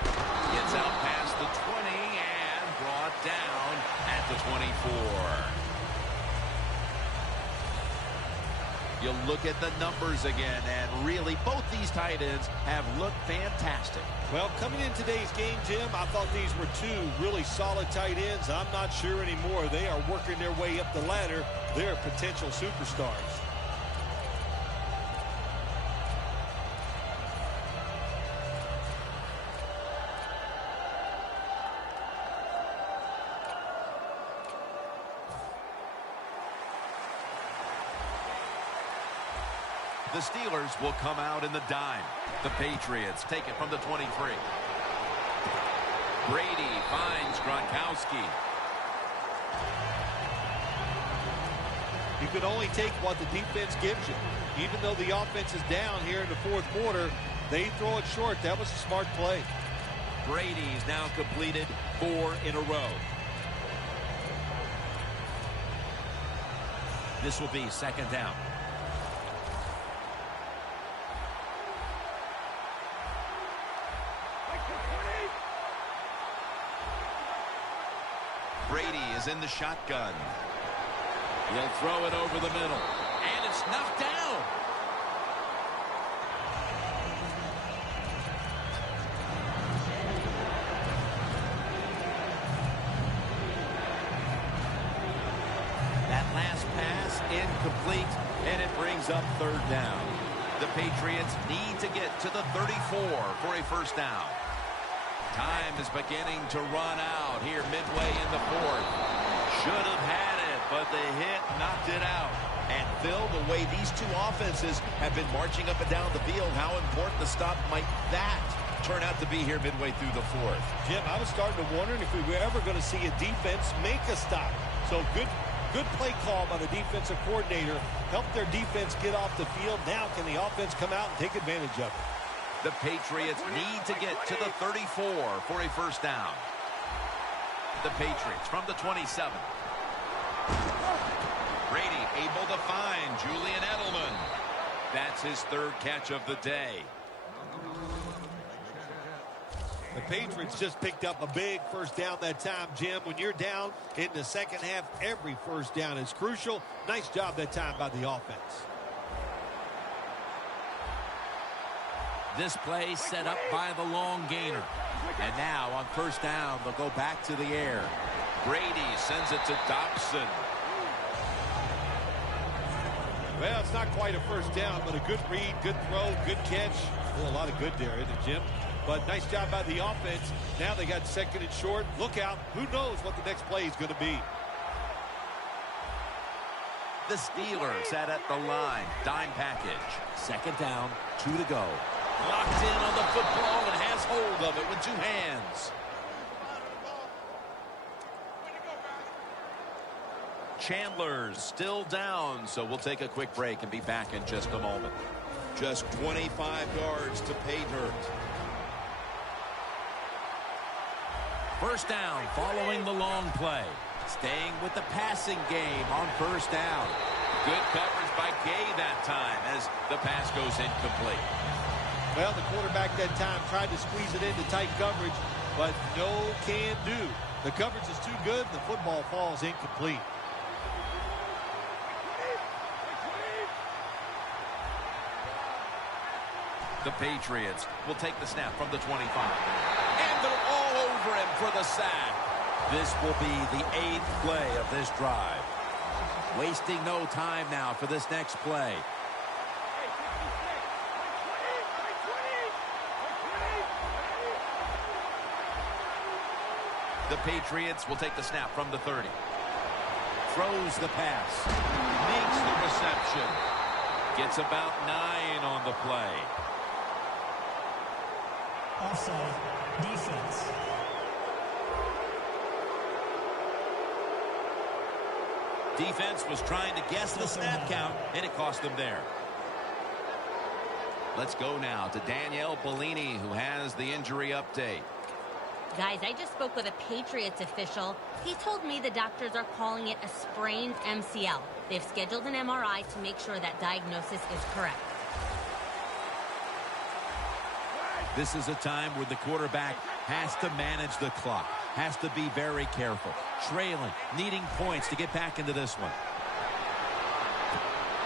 Gets out past the 20 and brought down at the 24. You look at the numbers again, and really both these tight ends have looked fantastic. Well, coming in today's game, Jim, I thought these were two really solid tight ends. I'm not sure anymore. They are working their way up the ladder. They're potential superstars. The Steelers will come out in the dime. The Patriots take it from the 23. Brady finds Gronkowski. You can only take what the defense gives you. Even though the offense is down here in the fourth quarter, they throw it short. That was a smart play. Brady's now completed 4 in a row. This will be second down. Brady is in the shotgun. He'll throw it over the middle. And it's knocked down. That last pass incomplete, and it brings up third down. The Patriots need to get to the 34 for a first down. Time is beginning to run out here midway in the fourth. Should have had it, but the hit knocked it out. And Phil, the way these two offenses have been marching up and down the field, how important the stop might that turn out to be here midway through the fourth? Jim, I was starting to wonder if we were ever going to see a defense make a stop. So good play call by the defensive coordinator. Helped their defense get off the field. Now can the offense come out and take advantage of it? The Patriots need to get to the 34 for a first down. The Patriots from the 27. Brady able to find Julian Edelman. That's his third catch of the day. The Patriots just picked up a big first down that time, Jim. When you're down in the second half, every first down is crucial. Nice job that time by the offense. This play set up by the long gainer. And now on first down, they'll go back to the air. Brady sends it to Dobson. Well, it's not quite a first down, but a good read, good throw, good catch. Well, a lot of good there, isn't it, Jim? But nice job by the offense. Now they got second and short. Look out. Who knows what the next play is going to be. The Steelers set at the line. Dime package. Second down, 2 to go. Locked in on the football and has hold of it with 2 hands. Chandler's still down, so we'll take a quick break and be back in just a moment. Just 25 yards to pay dirt. First down following the long play. Staying with the passing game on first down. Good coverage by Gay that time as the pass goes incomplete. Well, the quarterback that time tried to squeeze it into tight coverage, but no can do. The coverage is too good. The football falls incomplete. The Patriots will take the snap from the 25. And they're all over him for the sack. This will be the 8th play of this drive. Wasting no time now for this next play. The Patriots will take the snap from the 30. Throws the pass. Makes the reception. Gets about 9 on the play. Offside. Defense. Defense was trying to guess the snap count, and it cost them there. Let's go now to Danielle Bellini, who has the injury update. Guys, I just spoke with a Patriots official. He told me the doctors are calling it a sprained MCL. They've scheduled an MRI to make sure that diagnosis is correct. This is a time where the quarterback has to manage the clock, has to be very careful, trailing, needing points to get back into this one.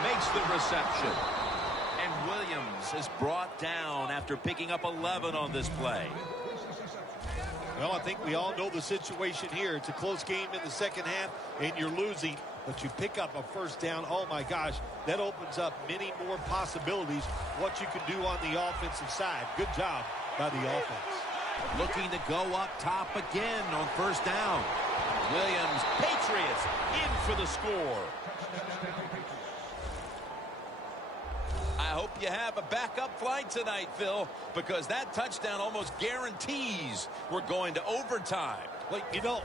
Makes the reception. And Williams is brought down after picking up 11 on this play. Well, I think we all know the situation here. It's a close game in the second half, and you're losing, but you pick up a first down. Oh, my gosh, that opens up many more possibilities what you can do on the offensive side. Good job by the offense. Looking to go up top again on first down. Williams, Patriots, in for the score. I hope you have a backup flight tonight, Phil, because that touchdown almost guarantees we're going to overtime. Well, you know,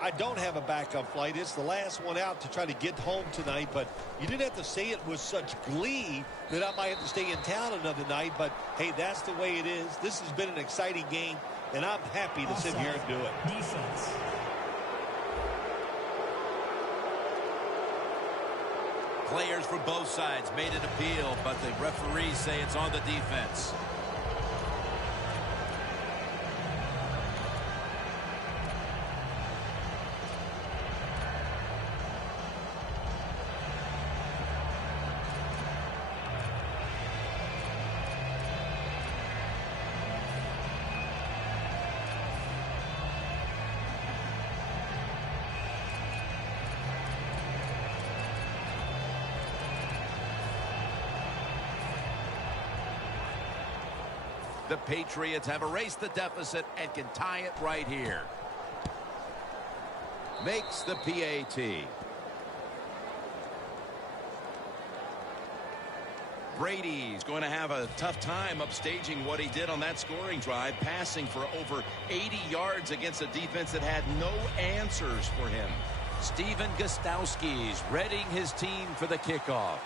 I don't have a backup flight. It's the last one out to try to get home tonight, but you didn't have to say it with such glee that I might have to stay in town another night, but, hey, that's the way it is. This has been an exciting game, and I'm happy to sit here and do it. Defense. Players for both sides made an appeal, but the referees say it's on the defense. The Patriots have erased the deficit and can tie it right here. Makes the PAT. Brady's going to have a tough time upstaging what he did on that scoring drive, passing for over 80 yards against a defense that had no answers for him. Steven Gostowski's readying his team for the kickoff.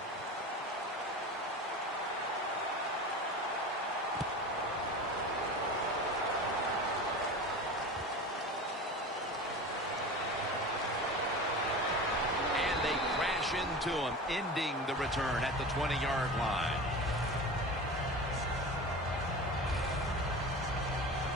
Into him, ending the return at the 20-yard line.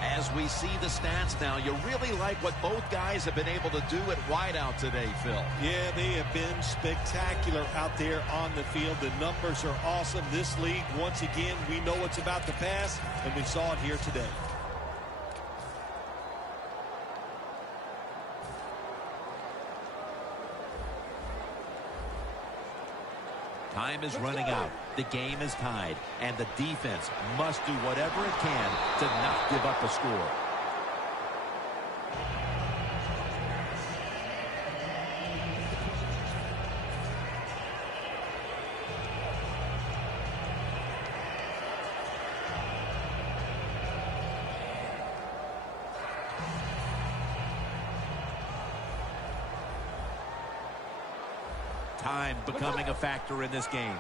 As we see the stats now, you really like what both guys have been able to do at wideout today, Phil. Yeah, they have been spectacular out there on the field. The numbers are awesome. This league, once again, we know it's about the pass, and we saw it here today. Time is running out. The game is tied, and the defense must do whatever it can to not give up a score. Time becoming a factor in this game.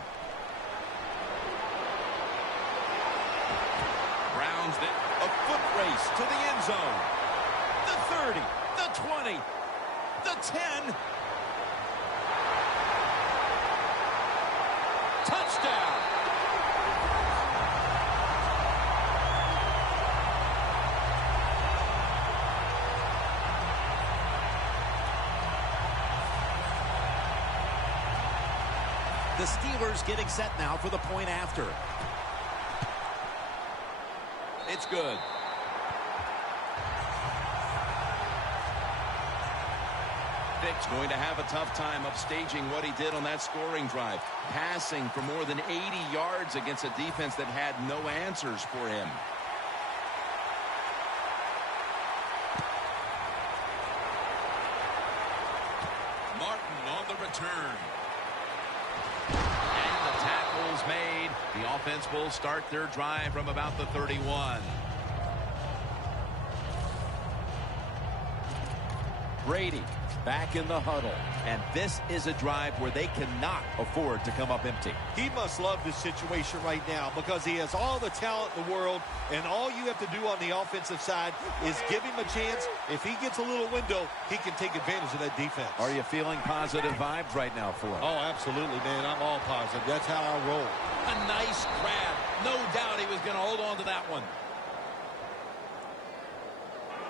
Browns then a foot race to the end zone. The 30, the 20, the 10. Touchdown. The Steelers getting set now for the point after. It's good. Vic's going to have a tough time upstaging what he did on that scoring drive. Passing for more than 80 yards against a defense that had no answers for him. Martin on the return. And the tackle's made. The offense will start their drive from about the 31. Brady back in the huddle. And this is a drive where they cannot afford to come up empty. He must love this situation right now because he has all the talent in the world, and all you have to do on the offensive side is give him a chance. If he gets a little window, he can take advantage of that defense. Are you feeling positive vibes right now for him? Oh, absolutely, man. I'm all positive. That's how I roll. A nice grab. No doubt he was going to hold on to that one.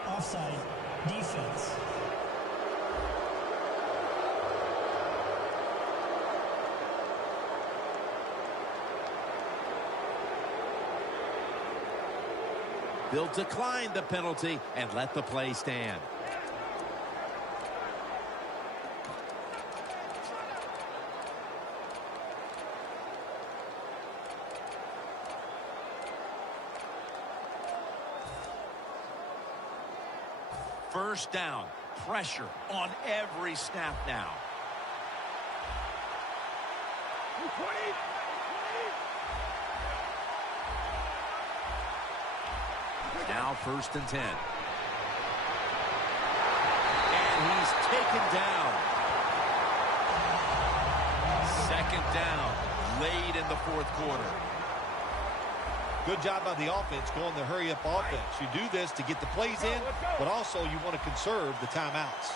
Offside. Defense. They'll decline the penalty and let the play stand. First down. Pressure on every snap now. Now 1st and 10. And he's taken down. 2nd down, late in the 4th quarter. Good job by the offense going the hurry-up offense. You do this to get the plays in, but also you want to conserve the timeouts.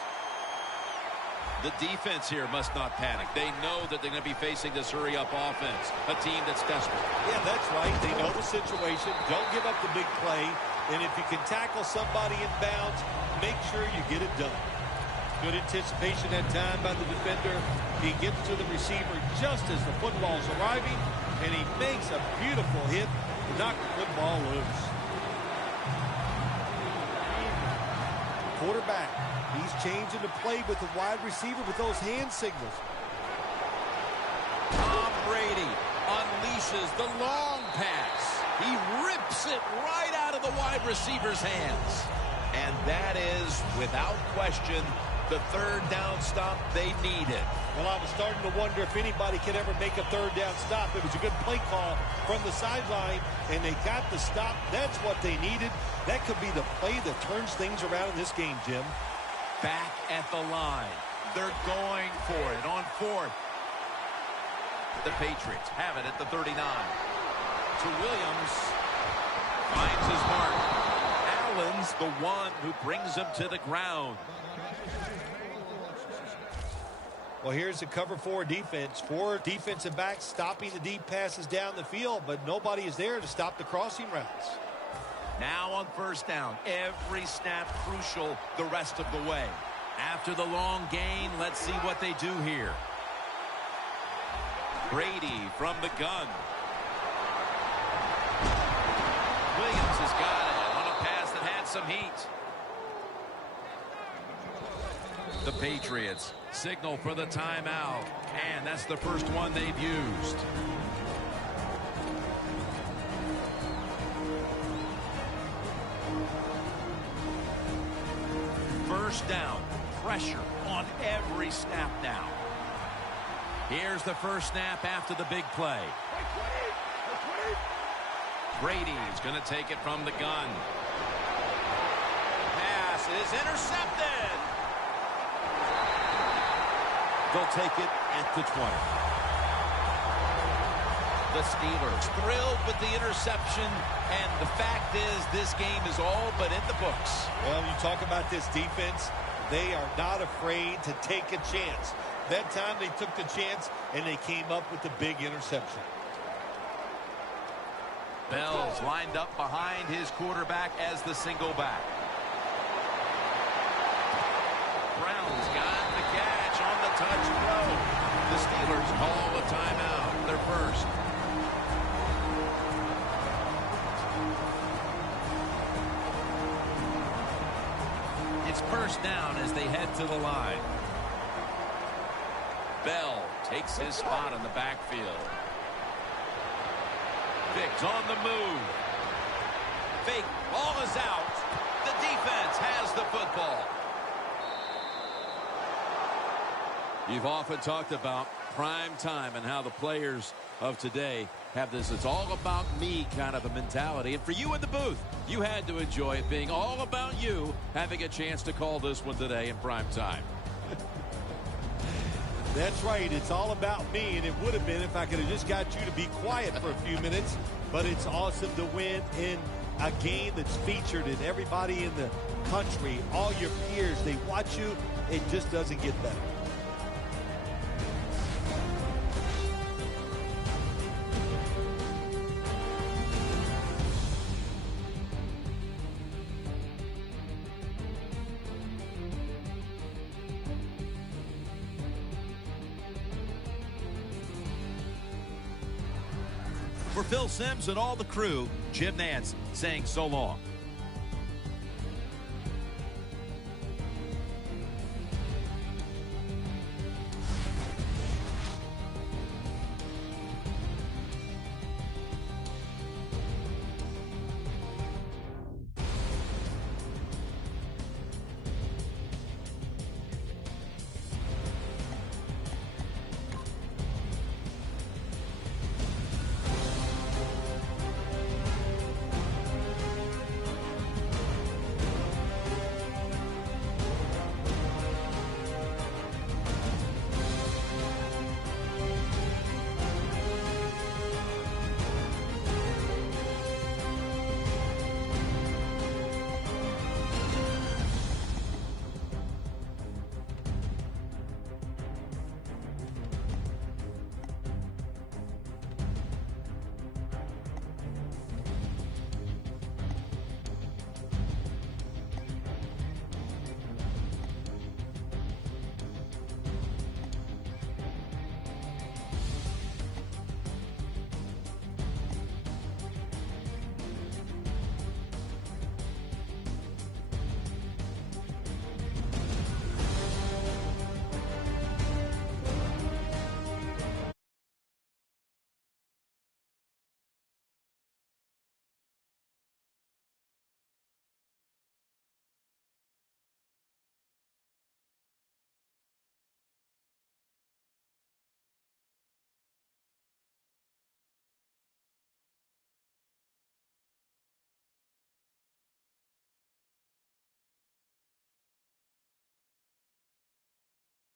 The defense here must not panic. They know that they're going to be facing this hurry-up offense, a team that's desperate. Yeah, that's right. They know the situation. Don't give up the big play. And if you can tackle somebody in bounds, make sure you get it done. Good anticipation that time by the defender. He gets to the receiver just as the football's arriving, and he makes a beautiful hit to knock the football loose. Quarterback, he's changing the play with the wide receiver with those hand signals. Tom Brady unleashes the long pass. He rips it right out of the wide receiver's hands. And that is, without question, the 3rd down stop they needed. Well, I was starting to wonder if anybody could ever make a 3rd down stop. It was a good play call from the sideline, and they got the stop. That's what they needed. That could be the play that turns things around in this game, Jim. Back at the line. They're going for it on 4th. The Patriots have it at the 39. To Williams. Finds his mark. Allen's the one who brings him to the ground. Well, here's the cover 4 defense. 4 defensive backs stopping the deep passes down the field, but nobody is there to stop the crossing routes. Now on 1st down. Every snap crucial the rest of the way. After the long gain, let's see what they do here. Brady from the gun. Williams has got it on a pass that had some heat. The Patriots signal for the timeout, and that's the first one they've used. First down, pressure on every snap now. Here's the first snap after the big play. Brady's going to take it from the gun. Pass is intercepted. They'll take it at the 20. The Steelers thrilled with the interception, and the fact is this game is all but in the books. Well, you talk about this defense, they are not afraid to take a chance. That time they took the chance, and they came up with the big interception. Bell's lined up behind his quarterback as the single back. Brown's got the catch on the touch throw. The Steelers call a timeout, their first. It's first down as they head to the line. Bell takes his spot in the backfield. Vic's on the move. Fake, ball is out. The defense has the football. You've often talked about prime time and how the players of today have this "it's all about me" kind of a mentality. And for you in the booth, you had to enjoy it being all about you having a chance to call this one today in prime time. That's right. It's all about me, and it would have been if I could have just got you to be quiet for a few minutes. But it's awesome to win in a game that's featured in everybody in the country. All your peers, they watch you. It just doesn't get better. For Phil Simms and all the crew, Jim Nance saying so long.